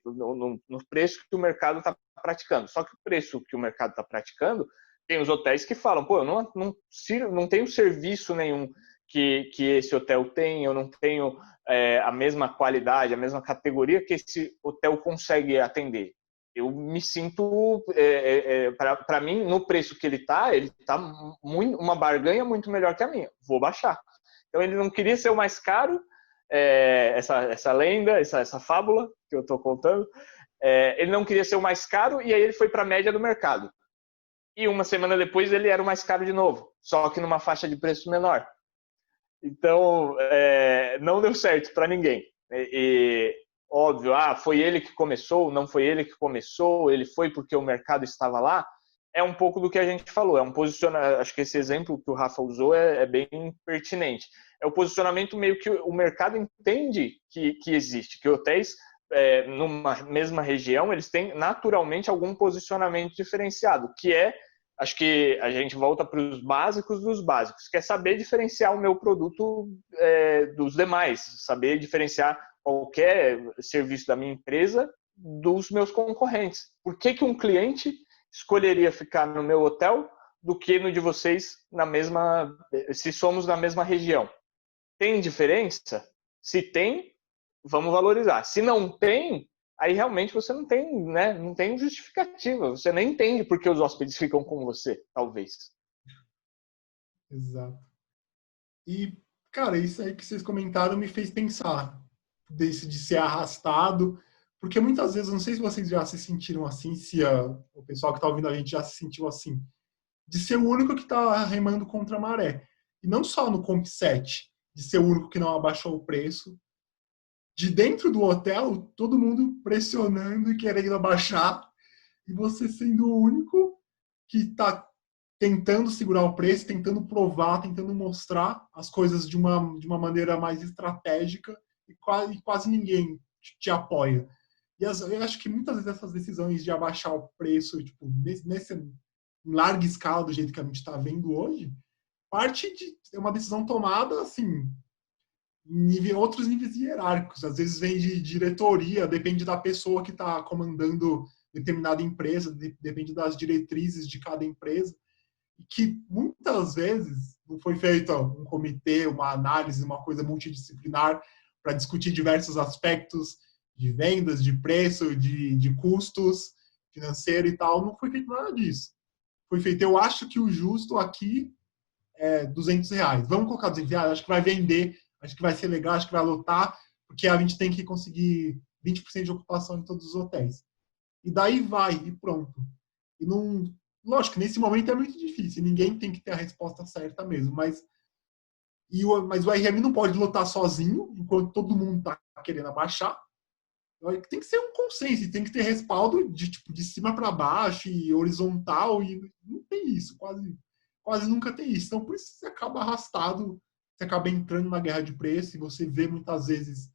no preço que o mercado está praticando. Só que o preço que o mercado está praticando, tem os hotéis que falam, pô, eu não tenho serviço nenhum que esse hotel tem, eu não tenho a mesma qualidade, a mesma categoria que esse hotel consegue atender. Eu me sinto, para mim, no preço que ele está uma barganha muito melhor que a minha. Vou baixar. Então ele não queria ser o mais caro, essa lenda, essa fábula que eu estou contando, ele não queria ser o mais caro e aí ele foi para a média do mercado. E uma semana depois ele era o mais caro de novo, só que numa faixa de preço menor. Então não deu certo para ninguém. Óbvio, foi ele que começou, não foi ele que começou, ele foi porque o mercado estava lá. É um pouco do que a gente falou, acho que esse exemplo que o Rafa usou é bem pertinente. É o posicionamento meio que o mercado entende que existe, que hotéis numa mesma região, eles têm naturalmente algum posicionamento diferenciado, que acho que a gente volta para os básicos dos básicos, que é saber diferenciar o meu produto dos demais, saber diferenciar qualquer serviço da minha empresa dos meus concorrentes. Por que um cliente escolheria ficar no meu hotel do que no de vocês se somos na mesma região? Tem diferença? Se tem, vamos valorizar. Se não tem, aí realmente você não tem, né? Não tem justificativa. Você nem entende por que os hóspedes ficam com você, talvez. Exato. E, cara, isso aí que vocês comentaram me fez pensar de ser arrastado, porque muitas vezes, não sei se vocês já se sentiram assim, se o pessoal que está ouvindo a gente já se sentiu assim, de ser o único que está remando contra a maré. E não só no Comp 7, de ser o único que não abaixou o preço, de dentro do hotel, todo mundo pressionando e querendo abaixar, e você sendo o único que está tentando segurar o preço, tentando provar, tentando mostrar as coisas de uma maneira mais estratégica, e quase ninguém te apoia. E eu acho que muitas vezes essas decisões de abaixar o preço, tipo, nessa larga escala do jeito que a gente está vendo hoje, parte de uma decisão tomada assim outros níveis hierárquicos. Às vezes vem de diretoria, depende da pessoa que está comandando determinada empresa, depende das diretrizes de cada empresa, e que muitas vezes não foi feito um comitê, uma análise, uma coisa multidisciplinar para discutir diversos aspectos de vendas, de preço, de custos financeiro e tal. Não foi feito nada disso. Foi feito, eu acho que o justo aqui é R$200. Vamos colocar R$200, acho que vai vender, acho que vai ser legal, acho que vai lotar, porque a gente tem que conseguir 20% de ocupação em todos os hotéis. E daí vai, e pronto. E não. Lógico que nesse momento é muito difícil, ninguém tem que ter a resposta certa mesmo, mas o RM não pode lotar sozinho, enquanto todo mundo está querendo abaixar. Tem que ser um consenso, tem que ter respaldo de cima para baixo e horizontal, e não tem isso, quase nunca tem isso. Então, por isso você acaba arrastado, você acaba entrando na guerra de preço e você vê muitas vezes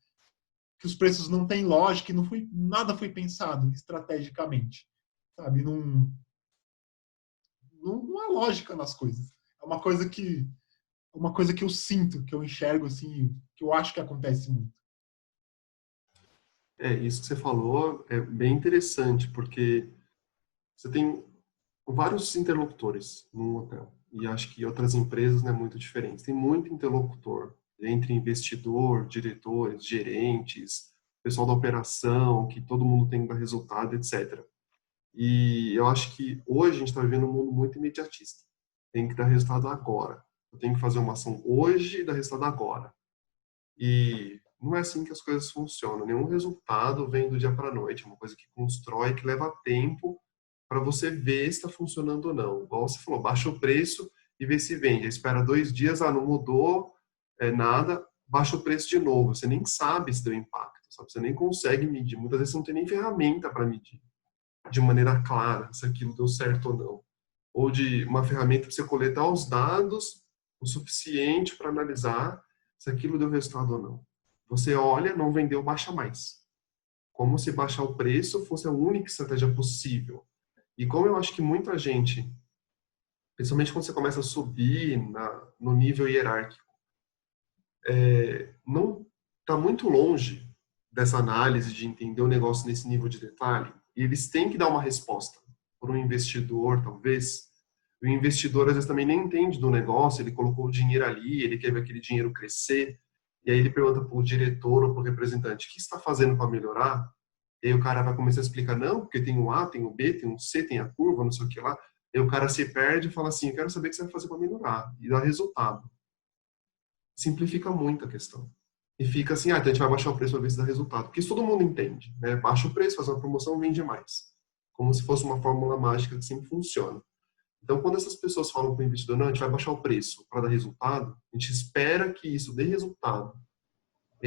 que os preços não têm lógica e nada foi pensado estrategicamente, sabe? Não há lógica nas coisas. É uma coisa que eu sinto, que eu enxergo assim, que eu acho que acontece muito. Isso que você falou é bem interessante, porque você tem vários interlocutores num hotel. E acho que outras empresas não é muito diferente. Tem muito interlocutor entre investidor, diretores, gerentes, pessoal da operação, que todo mundo tem que dar resultado, etc. E eu acho que hoje a gente está vivendo um mundo muito imediatista. Tem que dar resultado agora. Eu tenho que fazer uma ação hoje e dar resultado agora. E não é assim que as coisas funcionam. Nenhum resultado vem do dia para a noite. É uma coisa que constrói, que leva tempo para você ver se está funcionando ou não. Igual você falou, baixa o preço e vê se vende. Espera 2 dias, não mudou nada, baixa o preço de novo. Você nem sabe se deu impacto, sabe? Você nem consegue medir. Muitas vezes você não tem nem ferramenta para medir de maneira clara se aquilo deu certo ou não. Ou de uma ferramenta para você coletar os dados o suficiente para analisar se aquilo deu resultado ou não. Você olha, não vendeu, baixa mais. Como se baixar o preço fosse a única estratégia possível. E como eu acho que muita gente, principalmente quando você começa a subir no nível hierárquico, não está muito longe dessa análise de entender o negócio nesse nível de detalhe, e eles têm que dar uma resposta por um investidor, talvez. O investidor às vezes também nem entende do negócio, ele colocou o dinheiro ali, ele quer ver aquele dinheiro crescer, e aí ele pergunta para o diretor ou para o representante, o que está fazendo para melhorar? E aí o cara vai começar a explicar, não, porque tem o A, tem o B, tem o C, tem a curva, não sei o que lá. E o cara se perde e fala assim, eu quero saber o que você vai fazer para melhorar, e dá resultado. Simplifica muito a questão. E fica assim, então a gente vai baixar o preço para ver se dá resultado. Porque isso todo mundo entende, né? Baixa o preço, faz uma promoção, vende mais. Como se fosse uma fórmula mágica que sempre funciona. Então, quando essas pessoas falam para o investidor, não, a gente vai baixar o preço para dar resultado, a gente espera que isso dê resultado.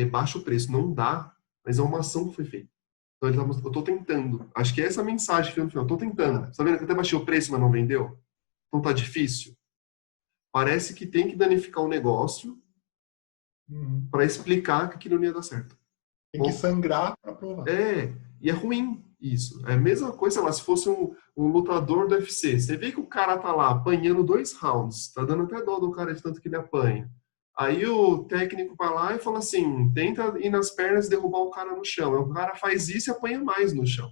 Baixa o preço, não dá, mas é uma ação que foi feita. Então, eu estou tentando. Acho que é essa a mensagem que no final. Estou tentando. Você tá vendo que eu até baixei o preço, mas não vendeu? Então tá difícil. Parece que tem que danificar o negócio para explicar que aquilo não ia dar certo. Tem que sangrar para provar. E é ruim isso. É a mesma coisa, sei lá, se fosse um lutador do UFC. Você vê que o cara tá lá apanhando 2 rounds, tá dando até dó do cara de tanto que ele apanha. Aí o técnico vai lá e fala assim, tenta ir nas pernas e derrubar o cara no chão. Aí o cara faz isso e apanha mais no chão.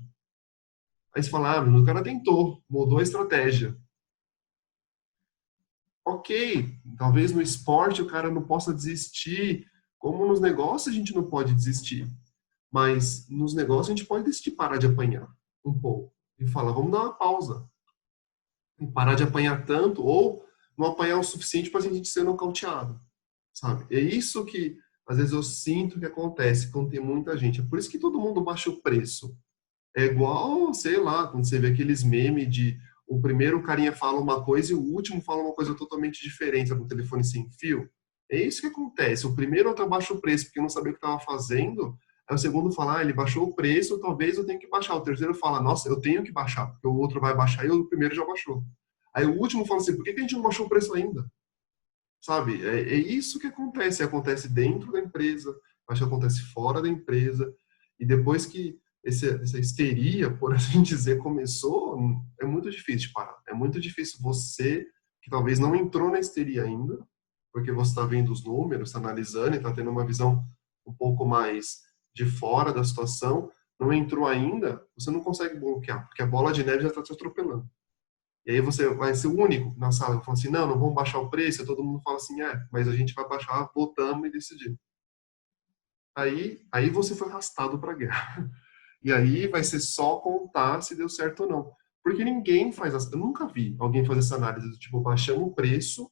Aí você fala, mas o cara tentou, mudou a estratégia. Ok, talvez no esporte o cara não possa desistir, como nos negócios a gente não pode desistir. Mas nos negócios a gente pode decidir parar de apanhar um pouco e falar, vamos dar uma pausa. E parar de apanhar tanto ou não apanhar o suficiente para a gente ser nocauteado, sabe? É isso que às vezes eu sinto que acontece quando tem muita gente. É por isso que todo mundo baixa o preço. É igual, sei lá, quando você vê aqueles memes de o primeiro carinha fala uma coisa e o último fala uma coisa totalmente diferente no telefone sem fio. É isso que acontece. O primeiro até baixa o preço porque não sabia o que estava fazendo. Aí o segundo fala, ele baixou o preço, talvez eu tenha que baixar. O terceiro fala, nossa, eu tenho que baixar, porque o outro vai baixar e o primeiro já baixou. Aí o último fala assim, por que a gente não baixou o preço ainda? Sabe? É isso que acontece. Acontece dentro da empresa, acho que acontece fora da empresa. E depois que essa histeria, por assim dizer, começou, é muito difícil de parar. É muito difícil você, que talvez não entrou na histeria ainda, porque você está vendo os números, está analisando e está tendo uma visão um pouco mais de fora da situação, não entrou ainda, você não consegue bloquear, porque a bola de neve já está te atropelando. E aí você vai ser o único na sala que fala assim, não vamos baixar o preço, e todo mundo fala assim, mas a gente vai baixar, votamos e decidimos. Aí você foi arrastado para a guerra. E aí vai ser só contar se deu certo ou não. Porque ninguém faz eu nunca vi alguém fazer essa análise do tipo, baixamos o preço,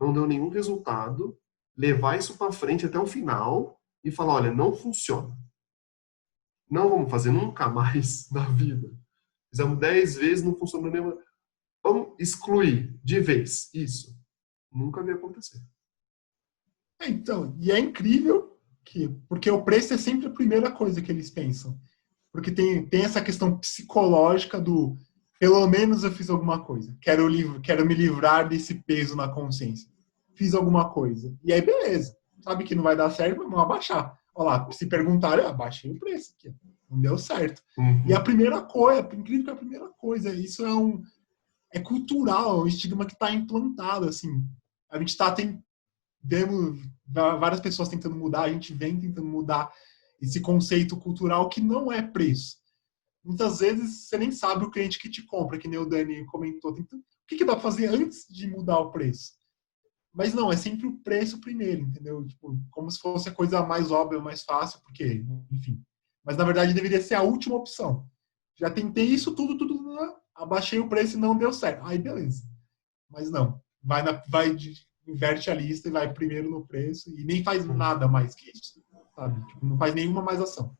não deu nenhum resultado, levar isso para frente até o final e falar, olha, não funciona. Não vamos fazer nunca mais na vida. Fizemos 10 vezes, não funcionou nenhuma. Vamos excluir de vez isso. Nunca vi acontecer. Então, e é incrível porque o preço é sempre a primeira coisa que eles pensam. Porque tem essa questão psicológica do pelo menos eu fiz alguma coisa. Quero me livrar desse peso na consciência. Fiz alguma coisa. E aí, beleza. Sabe que não vai dar certo, mas vamos abaixar. Olha lá, se perguntarem, eu abaixei o preço aqui. Não deu certo. Uhum. E a primeira coisa, incrível que a primeira coisa, isso é cultural, é um estigma que está implantado, assim. A gente está vemos várias pessoas tentando mudar, a gente vem tentando mudar esse conceito cultural que não é preço. Muitas vezes você nem sabe o cliente que te compra, que nem o Dani comentou. O que dá para fazer antes de mudar o preço? Mas não, é sempre o preço primeiro, entendeu? Tipo, como se fosse a coisa mais óbvia, mais fácil, porque, enfim. Mas na verdade deveria ser a última opção. Já tentei isso tudo abaixei o preço e não deu certo. Aí, beleza. Mas não. Inverte a lista e vai primeiro no preço e nem faz nada mais que isso, sabe? Tipo, não faz nenhuma mais ação.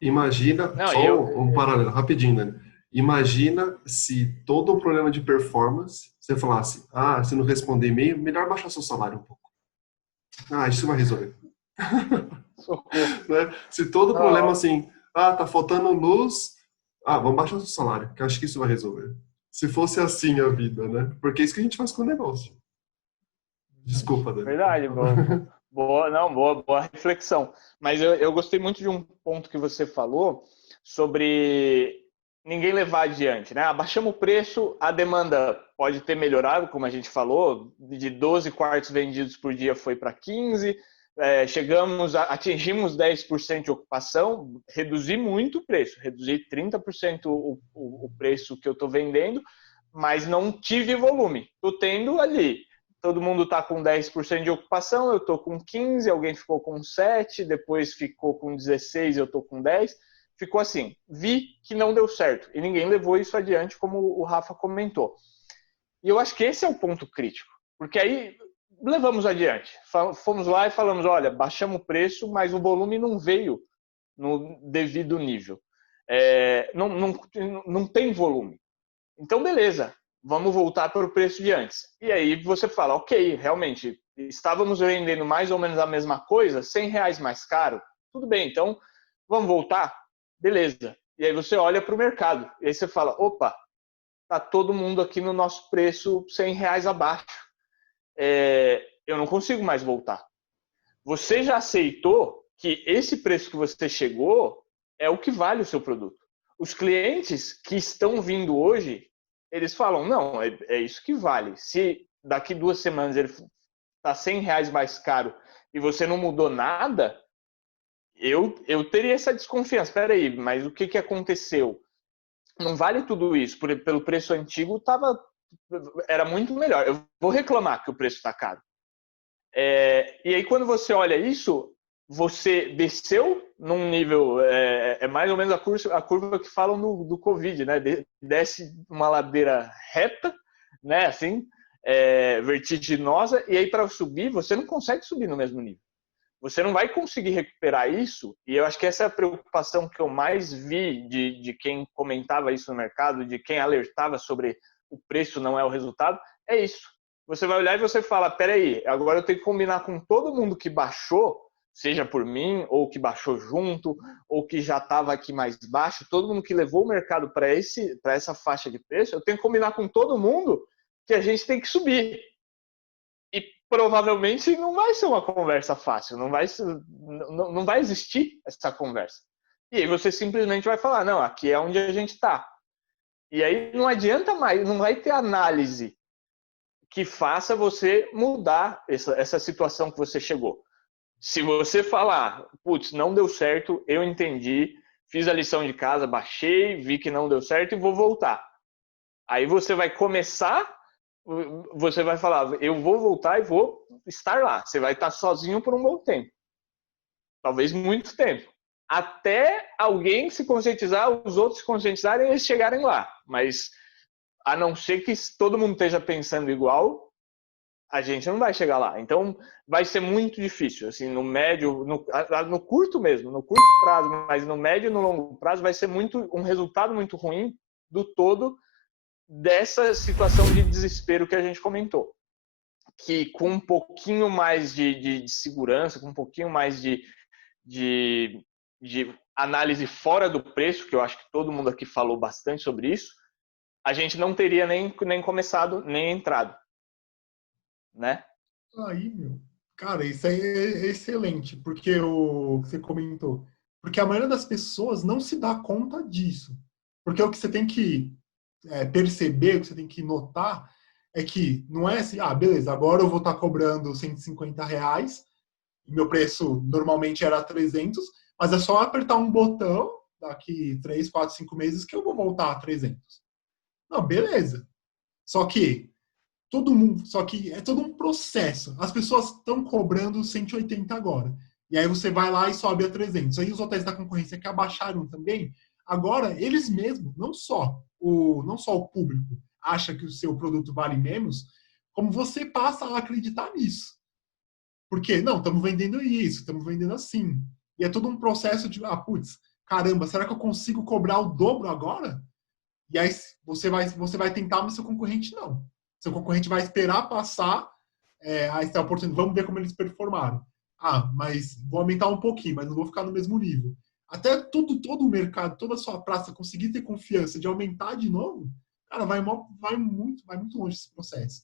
Imagina, Não, só um paralelo, rapidinho, né? Imagina se todo o problema de performance, você falasse, se não responder e-mail, melhor baixar seu salário um pouco. Isso vai resolver. socorro. Né? Se todo problema Não, assim, tá faltando luz, vamos baixar seu salário, que eu acho que isso vai resolver. Se fosse assim a vida, né? Porque é isso que a gente faz com o negócio. Desculpa, Dani. verdade, boa reflexão. Mas eu gostei muito de um ponto que você falou sobre ninguém levar adiante, né? Abaixamos o preço, a demanda pode ter melhorado, como a gente falou, de 12 quartos vendidos por dia foi para 15, atingimos 10% de ocupação, reduzi muito o preço, reduzi 30% o preço que eu estou vendendo, mas não tive volume. Estou tendo ali. Todo mundo está com 10% de ocupação, eu estou com 15%, alguém ficou com 7%, depois ficou com 16%, eu estou com 10%. Ficou assim. Vi que não deu certo e ninguém levou isso adiante, como o Rafa comentou. E eu acho que esse é o ponto crítico, porque aí levamos adiante. Fomos lá e falamos, olha, baixamos o preço, mas o volume não veio no devido nível. Não tem volume. Então, beleza, vamos voltar para o preço de antes. E aí você fala, ok, realmente, estávamos vendendo mais ou menos a mesma coisa, R$100 mais caro, tudo bem, então vamos voltar? Beleza. E aí você olha para o mercado, e aí você fala, opa, tá todo mundo aqui no nosso preço R$100 abaixo. Eu não consigo mais voltar. Você já aceitou que esse preço que você chegou é o que vale o seu produto. Os clientes que estão vindo hoje, eles falam, não, é isso que vale. Se daqui 2 semanas ele está R$100 mais caro e você não mudou nada, eu teria essa desconfiança. Espera aí, mas o que aconteceu? Não vale tudo isso. Pelo preço antigo, era muito melhor. Eu vou reclamar que o preço está caro. E aí, quando você olha isso, você desceu num nível, mais ou menos a curva que falam do Covid, né? Desce uma ladeira reta, né? Assim, vertiginosa, e aí para subir, você não consegue subir no mesmo nível. Você não vai conseguir recuperar isso, e eu acho que essa é a preocupação que eu mais vi de quem comentava isso no mercado, de quem alertava sobre o preço não é o resultado, é isso. Você vai olhar e você fala, peraí, agora eu tenho que combinar com todo mundo que baixou, seja por mim, ou que baixou junto, ou que já estava aqui mais baixo, todo mundo que levou o mercado para essa faixa de preço, eu tenho que combinar com todo mundo que a gente tem que subir. E provavelmente não vai ser uma conversa fácil, não vai existir essa conversa. E aí você simplesmente vai falar, não, aqui é onde a gente está. E aí não adianta mais, não vai ter análise que faça você mudar essa situação que você chegou. Se você falar, putz, não deu certo, eu entendi, fiz a lição de casa, baixei, vi que não deu certo e vou voltar. Aí você vai falar, eu vou voltar e vou estar lá. Você vai estar sozinho por um bom tempo. Talvez muito tempo. Até alguém se conscientizar, os outros se conscientizarem e eles chegarem lá. Mas a não ser que todo mundo esteja pensando igual, a gente não vai chegar lá. Então, vai ser muito difícil. Assim, no médio, no curto mesmo, no curto prazo, mas no médio e no longo prazo, vai ser um resultado muito ruim do todo dessa situação de desespero que a gente comentou. Que com um pouquinho mais de segurança, com um pouquinho mais de análise fora do preço, que eu acho que todo mundo aqui falou bastante sobre isso, a gente não teria nem começado, nem entrado. Né? Aí, cara, isso aí é excelente, porque o que você comentou. Porque a maioria das pessoas não se dá conta disso. Porque o que você tem que perceber, o que você tem que notar, é que não é assim, beleza, agora eu vou estar cobrando R$150, meu preço normalmente era 300, mas é só apertar um botão daqui 3, 4, 5 meses que eu vou voltar a 300. Não, beleza. Só que é todo um processo. As pessoas estão cobrando 180 agora. E aí você vai lá e sobe a 300. Aí os hotéis da concorrência que abaixaram também, agora eles mesmos, não só não só o público acha que o seu produto vale menos, como você passa a acreditar nisso. Porque, não, estamos vendendo isso, estamos vendendo assim. E é todo um processo de, putz, caramba, será que eu consigo cobrar o dobro agora? E aí você vai tentar, mas seu concorrente não. Seu concorrente vai esperar passar essa oportunidade. Vamos ver como eles performaram. Mas vou aumentar um pouquinho, mas não vou ficar no mesmo nível. Até todo o mercado, toda a sua praça conseguir ter confiança de aumentar de novo, cara, vai muito longe esse processo.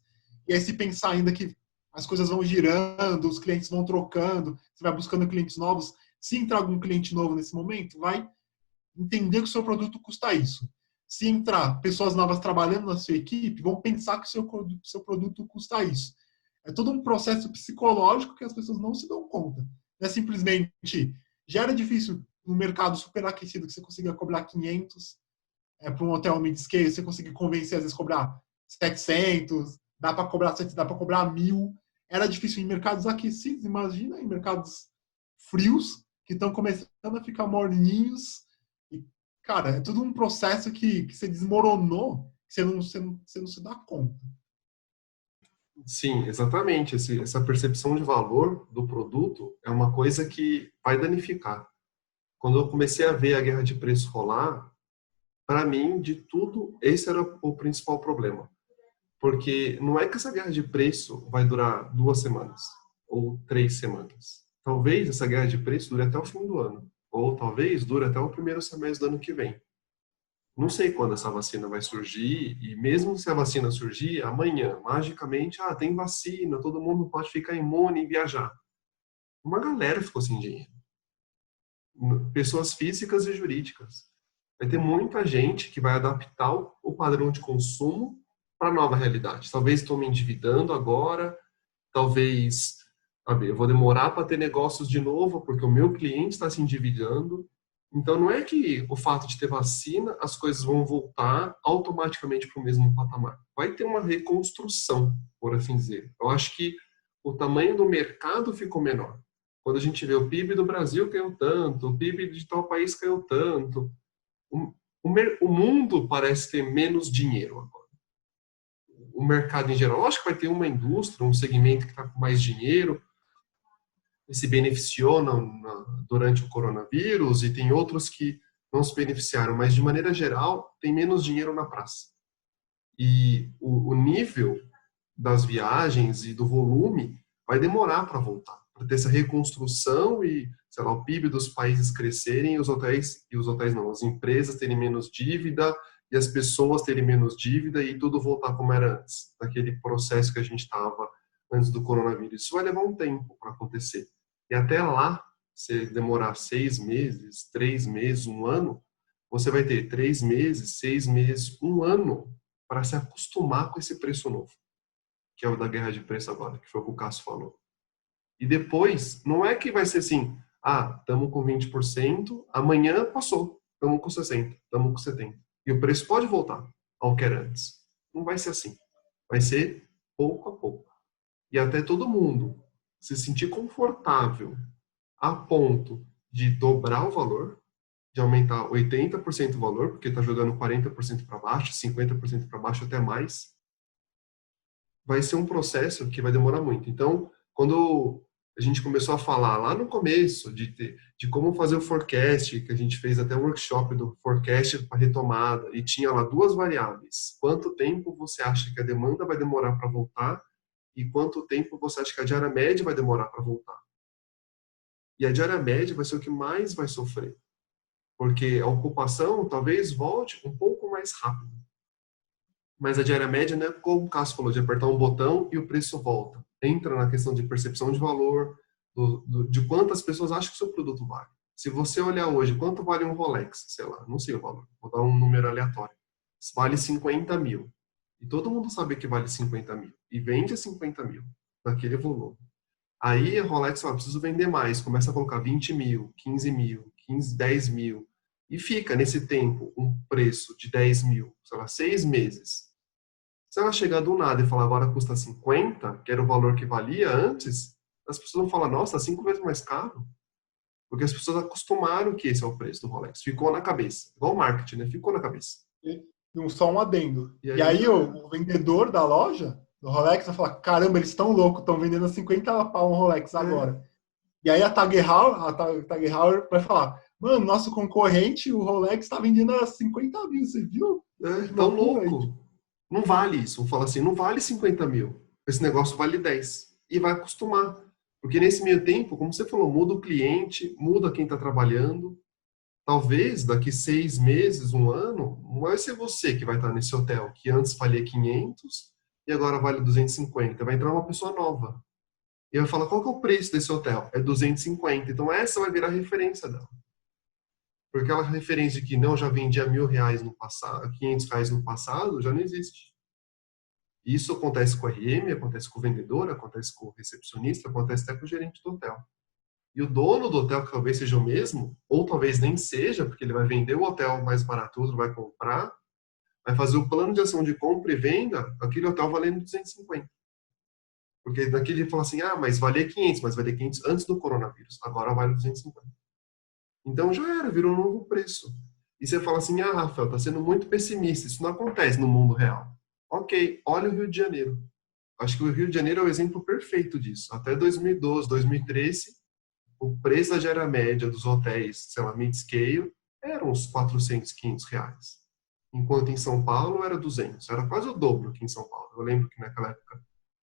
E aí se pensar ainda que as coisas vão girando, os clientes vão trocando, você vai buscando clientes novos, se entrar algum cliente novo nesse momento, vai entender que o seu produto custa isso. Se entrar pessoas novas trabalhando na sua equipe, vão pensar que o seu produto custa isso. É todo um processo psicológico que as pessoas não se dão conta. Não é simplesmente, já era difícil no mercado superaquecido que você consiga cobrar 500 para um hotel mid-scale, você conseguir convencer, às vezes, cobrar 700, dá para cobrar 1.000. Era difícil em mercados aquecidos, imagina em mercados frios, que estão começando a ficar morninhos. E, cara, é tudo um processo que você desmoronou, que você não se dá conta. Sim, exatamente. Essa percepção de valor do produto é uma coisa que vai danificar. Quando eu comecei a ver a guerra de preço rolar, para mim, de tudo, esse era o principal problema. Porque não é que essa guerra de preço vai durar 2 semanas ou 3 semanas. Talvez essa guerra de preço dure até o fim do ano. Ou talvez dure até o primeiro semestre do ano que vem. Não sei quando essa vacina vai surgir, e mesmo se a vacina surgir, amanhã, magicamente, tem vacina, todo mundo pode ficar imune e viajar. Uma galera ficou sem dinheiro. Pessoas físicas e jurídicas. Vai ter muita gente que vai adaptar o padrão de consumo para a nova realidade. Talvez estou me endividando agora, talvez eu vou demorar para ter negócios de novo, porque o meu cliente está se endividando. Então, não é que o fato de ter vacina, as coisas vão voltar automaticamente para o mesmo patamar. Vai ter uma reconstrução, por assim dizer. Eu acho que o tamanho do mercado ficou menor. Quando a gente vê o PIB do Brasil caiu tanto, o PIB de tal país caiu tanto, o mundo parece ter menos dinheiro agora. O mercado em geral, lógico que vai ter uma indústria, um segmento que está com mais dinheiro, e se beneficiou durante o coronavírus, e tem outros que não se beneficiaram, mas de maneira geral tem menos dinheiro na praça. E o nível das viagens e do volume vai demorar para voltar, para ter essa reconstrução e, sei lá, o PIB dos países crescerem e os hotéis não, as empresas terem menos dívida e as pessoas terem menos dívida e tudo voltar como era antes, daquele processo que a gente estava antes do coronavírus. Isso vai levar um tempo para acontecer. E até lá, se demorar 6 meses, 3 meses, 1 ano, você vai ter 3 meses, 6 meses, 1 ano para se acostumar com esse preço novo, que é o da guerra de preço agora, que foi o que o Cássio falou. E depois, não é que vai ser assim, estamos com 20%, amanhã passou, estamos com 60%, estamos com 70%. E o preço pode voltar ao que era antes. Não vai ser assim. Vai ser pouco a pouco. E até todo mundo se sentir confortável a ponto de dobrar o valor, de aumentar 80% o valor, porque está jogando 40% para baixo, 50% para baixo, até mais, vai ser um processo que vai demorar muito. Então, quando a gente começou a falar lá no começo de como fazer o forecast, que a gente fez até um workshop do forecast para retomada, e tinha lá 2 variáveis. Quanto tempo você acha que a demanda vai demorar para voltar e quanto tempo você acha que a diária média vai demorar para voltar? E a diária média vai ser o que mais vai sofrer, porque a ocupação talvez volte um pouco mais rápido. Mas a diária média não é como o Cássio falou, de apertar um botão e o preço volta. Entra na questão de percepção de valor, de quantas pessoas acham que o seu produto vale. Se você olhar hoje, quanto vale um Rolex? Sei lá, não sei o valor, vou dar um número aleatório. Vale 50 mil. E todo mundo sabe que vale 50 mil. E vende 50 mil, naquele volume. Aí a Rolex fala, preciso vender mais. Começa a colocar 20 mil, 15 mil, 10 mil. E fica nesse tempo um preço de 10 mil, sei lá, 6 meses. Se ela chegar do nada e falar agora custa 50, que era o valor que valia antes, as pessoas vão falar, nossa, 5 vezes mais caro. Porque as pessoas acostumaram que esse é o preço do Rolex. Ficou na cabeça. Igual o marketing, né? Ficou na cabeça. Só um adendo. E E aí o vendedor da loja, do Rolex, vai falar, caramba, eles estão loucos, estão vendendo a 50 pau um Rolex agora. E aí a Tag Heuer vai falar, mano, nosso concorrente, o Rolex, está vendendo a 50 mil, você viu? Tão louco. Não vale isso. Vou falar assim, não vale 50 mil. Esse negócio vale 10. E vai acostumar. Porque nesse meio tempo, como você falou, muda o cliente, muda quem está trabalhando. Talvez daqui 6 meses, um ano, não vai ser você que vai estar nesse hotel, que antes valia 500 e agora vale 250. Vai entrar uma pessoa nova. E vai falar, qual que é o preço desse hotel? É 250. Então essa vai virar a referência dela. Porque aquela referência de que não, já vendia R$1.000 no passado, R$500 no passado, já não existe. Isso acontece com o RM, acontece com o vendedor, acontece com o recepcionista, acontece até com o gerente do hotel. E o dono do hotel, que talvez seja o mesmo, ou talvez nem seja, porque ele vai vender o hotel mais barato, outro vai comprar, vai fazer o plano de ação de compra e venda, aquele hotel valendo 250. Porque naquele ele fala assim, mas valia 500, mas valia 500 antes do coronavírus, agora vale 250. Então já era, virou um novo preço. E você fala assim, Rafael, tá sendo muito pessimista, isso não acontece no mundo real. Ok, olha o Rio de Janeiro. Acho que o Rio de Janeiro é o exemplo perfeito disso. Até 2012, 2013, o preço da diária média dos hotéis, sei lá, mid-scale, era uns R$400, R$500. Enquanto em São Paulo era 200. Era quase o dobro aqui em São Paulo. Eu lembro que naquela época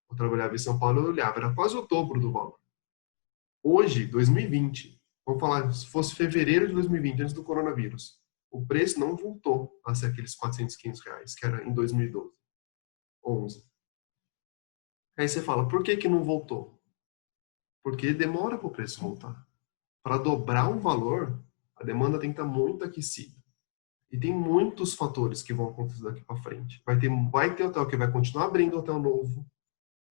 eu trabalhava em São Paulo, eu olhava, era quase o dobro do valor. Hoje, 2020, vamos falar, se fosse fevereiro de 2020, antes do coronavírus, o preço não voltou a ser aqueles R$400, R$500, que era em 2012, 11. Aí você fala, por que não voltou? Porque demora para o preço voltar. Para dobrar um valor, a demanda tem que estar muito aquecida. E tem muitos fatores que vão acontecer daqui para frente. Vai ter hotel que vai continuar abrindo hotel novo,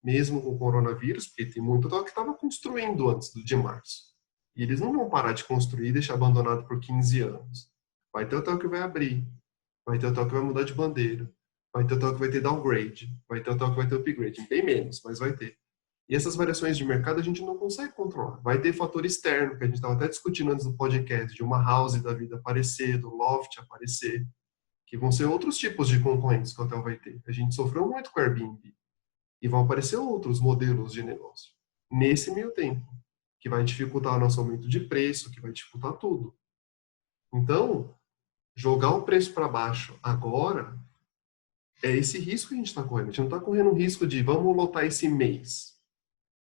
mesmo com o coronavírus, porque tem muito hotel que estava construindo antes de março. E eles não vão parar de construir e deixar abandonado por 15 anos. Vai ter hotel que vai abrir, vai ter hotel que vai mudar de bandeira, vai ter hotel que vai ter downgrade, vai ter hotel que vai ter upgrade, bem menos, mas vai ter. E essas variações de mercado a gente não consegue controlar. Vai ter fator externo, que a gente estava até discutindo antes do podcast, de uma house da vida aparecer, do loft aparecer, que vão ser outros tipos de concorrentes que o hotel vai ter. A gente sofreu muito com o Airbnb. E vão aparecer outros modelos de negócio. Nesse meio tempo, que vai dificultar o nosso aumento de preço, que vai dificultar tudo. Então, jogar o preço para baixo agora é esse risco que a gente está correndo. A gente não está correndo o risco de vamos lotar esse mês.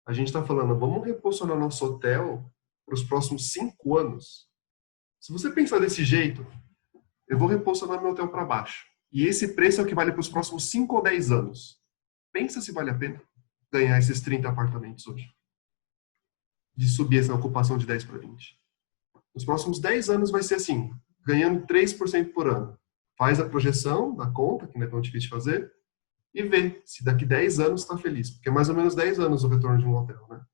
A gente está falando, vamos reposicionar nosso hotel para os próximos 5 anos. Se você pensar desse jeito, eu vou reposicionar meu hotel para baixo. E esse preço é o que vale para os próximos 5 ou 10 anos. Pensa se vale a pena ganhar esses 30 apartamentos hoje. De subir essa ocupação de 10 para 20. Nos próximos 10 anos vai ser assim, ganhando 3% por ano. Faz a projeção da conta, que não é tão difícil de fazer, e vê se daqui 10 anos está feliz. Porque é mais ou menos 10 anos o retorno de um hotel, né?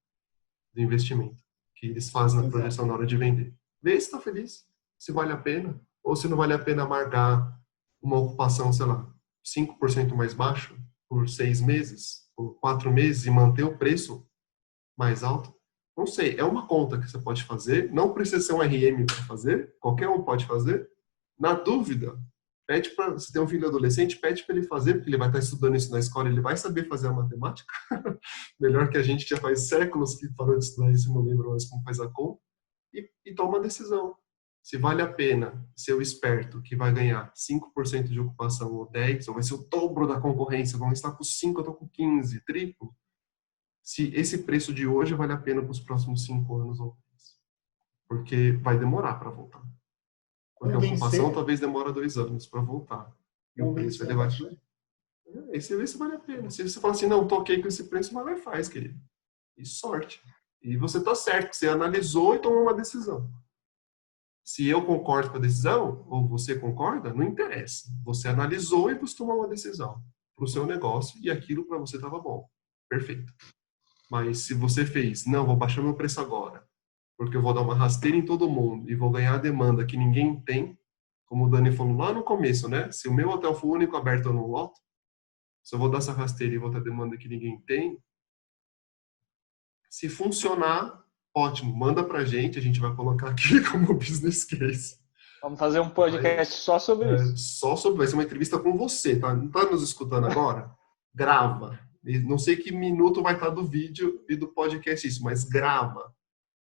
De investimento. Que eles fazem na projeção na hora de vender. Vê se está feliz, se vale a pena, ou se não vale a pena amargar uma ocupação, sei lá, 5% mais baixo por 6 meses, por 4 meses e manter o preço mais alto. Não sei, é uma conta que você pode fazer, não precisa ser um RM para fazer, qualquer um pode fazer. Na dúvida, pede para, se tem um filho adolescente, pede para ele fazer, porque ele vai estar estudando isso na escola, ele vai saber fazer a matemática. Melhor que a gente que já faz séculos que parou de estudar isso, não lembro mais como faz a conta. E toma a decisão. Se vale a pena ser o esperto que vai ganhar 5% de ocupação ou 10%, ou vai ser o dobro da concorrência, vão estar com 5%, eu estou com 15%, triplo. Se esse preço de hoje vale a pena para os próximos 5 anos ou mais. Porque vai demorar para voltar. Porque a ocupação talvez demora 2 anos para voltar. E o preço ele vai... E você vê se vale a pena. Se você fala assim, não, tô ok com esse preço, mas vai faz, querido. E sorte. E você tá certo, você analisou e tomou uma decisão. Se eu concordo com a decisão, ou você concorda, não interessa. Você analisou e você tomou uma decisão para o seu negócio e aquilo para você estava bom. Perfeito. Mas se você fez, não, vou baixar meu preço agora, porque eu vou dar uma rasteira em todo mundo e vou ganhar a demanda que ninguém tem, como o Dani falou lá no começo, né? Se o meu hotel for o único aberto, eu não loto. Se eu vou dar essa rasteira e vou ter demanda que ninguém tem, se funcionar, ótimo, manda pra gente, a gente vai colocar aqui como business case. Vamos fazer um podcast só sobre isso. Só sobre, vai ser uma entrevista com você, tá? Não tá nos escutando agora? Grava. Não sei que minuto vai estar do vídeo e do podcast isso, mas grava.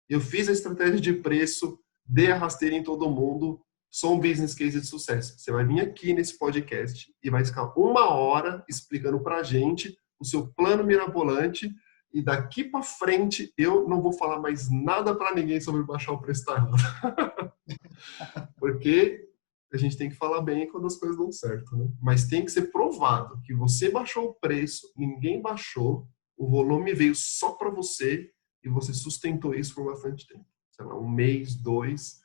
Eu fiz a estratégia de preço, dei a rasteira em todo mundo, sou um business case de sucesso. Você vai vir aqui nesse podcast e vai ficar 1 hora explicando pra gente o seu plano mirabolante e daqui para frente eu não vou falar mais nada para ninguém sobre baixar o preço da errado. Porque a gente tem que falar bem quando as coisas dão certo, né? Mas tem que ser provado que você baixou o preço, ninguém baixou, o volume veio só para você e você sustentou isso por bastante tempo. Sei lá, 1 mês, 2,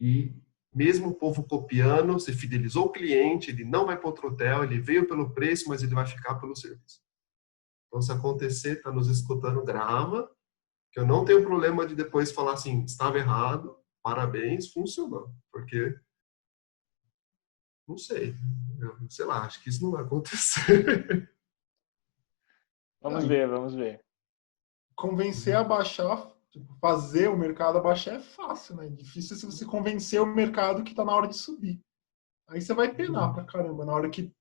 e mesmo o povo copiando, você fidelizou o cliente, ele não vai para outro hotel, ele veio pelo preço, mas ele vai ficar pelo serviço. Então, se acontecer, está nos escutando, grava, que eu não tenho problema de depois falar assim, estava errado, parabéns, funcionou. Porque, não sei, sei lá, acho que isso não vai acontecer. Vamos ver. Convencer a baixar, tipo, fazer o mercado abaixar é fácil, né? Difícil se você convencer o mercado que está na hora de subir. Aí você vai penar pra caramba. Na hora que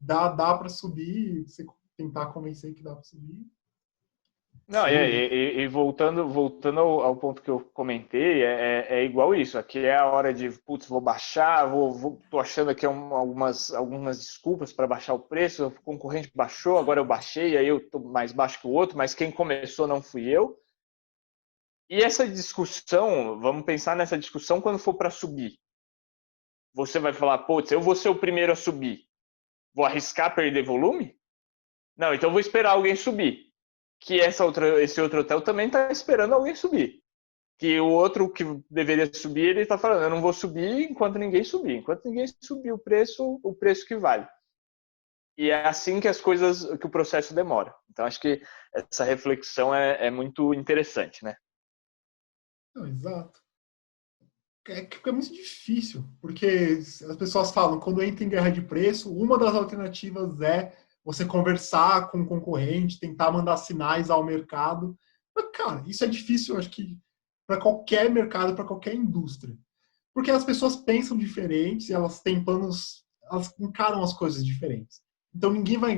dá para subir, você tentar convencer que dá para subir. Não, e voltando ao ponto que eu comentei, é igual isso. Aqui é a hora de, putz, vou baixar, tô achando aqui algumas desculpas para baixar o preço. O concorrente baixou, agora eu baixei, aí eu tô mais baixo que o outro, mas quem começou não fui eu. E essa discussão, vamos pensar nessa discussão quando for para subir. Você vai falar, putz, eu vou ser o primeiro a subir. Vou arriscar perder volume? Não, então eu vou esperar alguém subir. Que esse outro hotel também está esperando alguém subir. Que o outro que deveria subir, ele está falando, eu não vou subir enquanto ninguém subir. Enquanto ninguém subir o preço que vale. E é assim que que o processo demora. Então, acho que essa reflexão é muito interessante, né? Não, exato. É muito difícil, porque as pessoas falam, quando entra em guerra de preço, uma das alternativas é você conversar com o concorrente, tentar mandar sinais ao mercado. Mas, cara, isso é difícil, acho que, para qualquer mercado, para qualquer indústria. Porque as pessoas pensam diferentes, elas têm planos, elas encaram as coisas diferentes. Então, ninguém vai...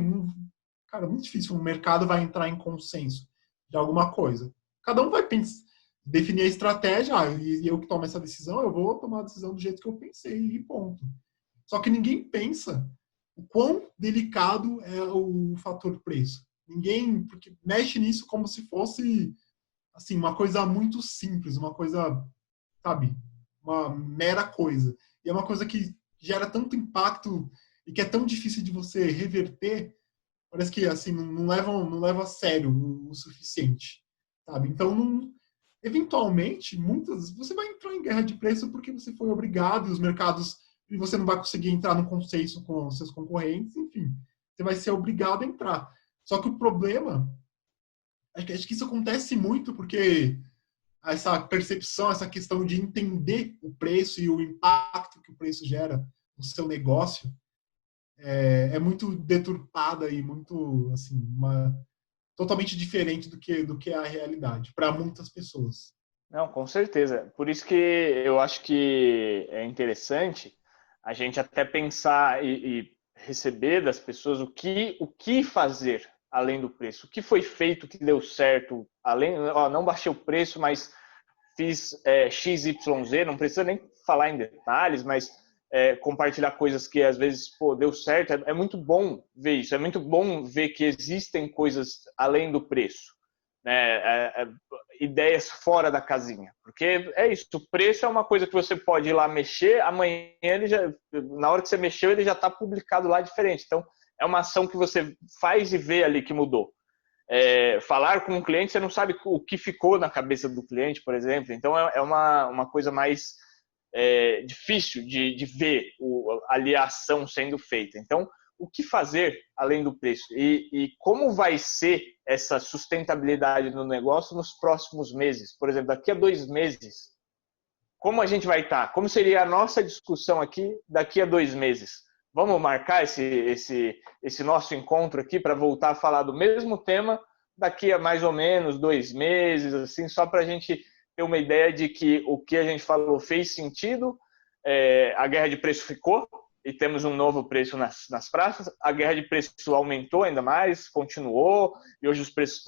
Cara, é muito difícil, o mercado vai entrar em consenso de alguma coisa. Cada um vai pensar, definir a estratégia, e eu que tomo essa decisão, eu vou tomar a decisão do jeito que eu pensei, e ponto. Só que ninguém pensa o quão delicado é o fator preço. Ninguém, porque mexe nisso como se fosse assim, uma coisa muito simples, uma coisa, sabe, uma mera coisa. E é uma coisa que gera tanto impacto e que é tão difícil de você reverter, parece que assim não leva a sério o suficiente, sabe? Então, eventualmente, você vai entrar em guerra de preço porque você foi obrigado e os mercados e você não vai conseguir entrar no consenso com os seus concorrentes, enfim, você vai ser obrigado a entrar. Só que o problema, acho que isso acontece muito porque essa percepção, essa questão de entender o preço e o impacto que o preço gera no seu negócio é muito deturpada e muito, assim, totalmente diferente do que é a realidade para muitas pessoas. Não, com certeza. Por isso que eu acho que é interessante a gente até pensar e receber das pessoas o que fazer além do preço. O que foi feito que deu certo, além, não baixei o preço, mas fiz XYZ, não precisa nem falar em detalhes, mas compartilhar coisas que às vezes deu certo. É muito bom ver isso, é muito bom ver que existem coisas além do preço, né? Ideias fora da casinha, porque é isso, o preço é uma coisa que você pode ir lá mexer, amanhã na hora que você mexeu, ele já está publicado lá diferente. Então, é uma ação que você faz e vê ali que mudou. Falar com um cliente, você não sabe o que ficou na cabeça do cliente, por exemplo. Então, é uma coisa mais difícil de ver ali a ação sendo feita. Então, o que fazer além do preço? E como vai ser essa sustentabilidade no negócio nos próximos meses? Por exemplo, daqui a 2 meses, como a gente vai estar? Como seria a nossa discussão aqui daqui a 2 meses? Vamos marcar esse nosso encontro aqui para voltar a falar do mesmo tema daqui a mais ou menos 2 meses, assim, só para a gente ter uma ideia de que o que a gente falou fez sentido, a guerra de preço ficou e temos um novo preço nas praças. A guerra de preço aumentou ainda mais, continuou, e hoje os preços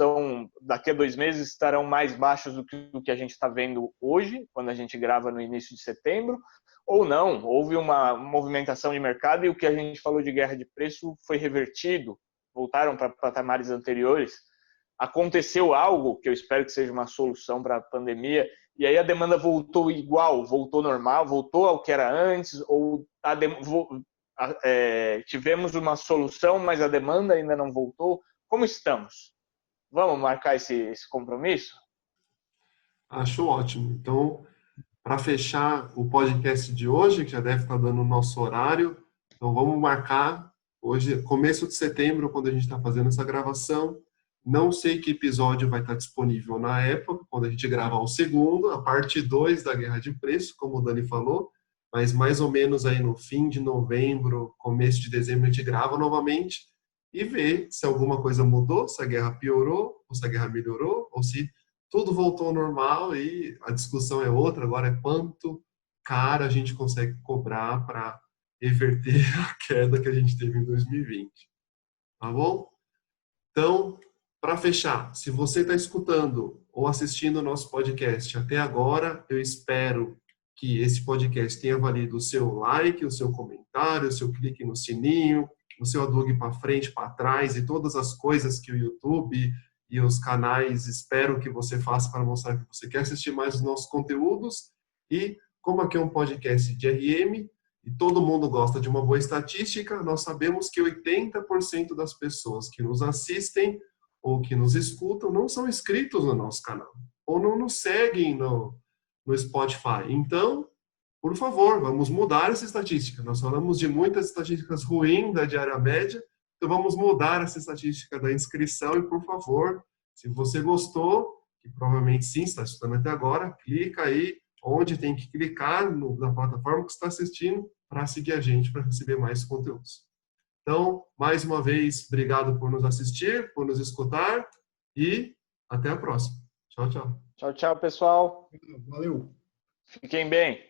daqui a 2 meses, estarão mais baixos do que a gente está vendo hoje, quando a gente grava no início de setembro, ou não, houve uma movimentação de mercado e o que a gente falou de guerra de preço foi revertido, voltaram para patamares anteriores. Aconteceu algo, que eu espero que seja uma solução para a pandemia, e aí a demanda voltou igual, voltou normal, voltou ao que era antes, ou tivemos uma solução, mas a demanda ainda não voltou. Como estamos? Vamos marcar esse compromisso? Acho ótimo. Então, para fechar o podcast de hoje, que já deve estar dando o nosso horário, então vamos marcar hoje, começo de setembro, quando a gente está fazendo essa gravação. Não sei que episódio vai estar disponível na época, quando a gente gravar o segundo, a parte 2 da Guerra de Preço, como o Dani falou, mas mais ou menos aí no fim de novembro, começo de dezembro, a gente grava novamente e vê se alguma coisa mudou, se a guerra piorou, ou se a guerra melhorou, ou se tudo voltou ao normal e a discussão é outra, agora é quanto cara a gente consegue cobrar para reverter a queda que a gente teve em 2020. Tá bom? Então, para fechar, se você está escutando ou assistindo o nosso podcast até agora, eu espero que esse podcast tenha valido o seu like, o seu comentário, o seu clique no sininho, o seu adugue para frente, para trás e todas as coisas que o YouTube e os canais esperam que você faça para mostrar que você quer assistir mais os nossos conteúdos. E como aqui é um podcast de RM e todo mundo gosta de uma boa estatística, nós sabemos que 80% das pessoas que nos assistem ou que nos escutam não são inscritos no nosso canal ou não nos seguem no Spotify. Então, por favor, vamos mudar essa estatística. Nós falamos de muitas estatísticas ruins da diária média, então vamos mudar essa estatística da inscrição e, por favor, se você gostou, que provavelmente sim, está estudando até agora, clica aí onde tem que clicar na plataforma que você está assistindo para seguir a gente, para receber mais conteúdos. Então, mais uma vez, obrigado por nos assistir, por nos escutar e até a próxima. Tchau, tchau. Tchau, tchau, pessoal. Valeu. Fiquem bem.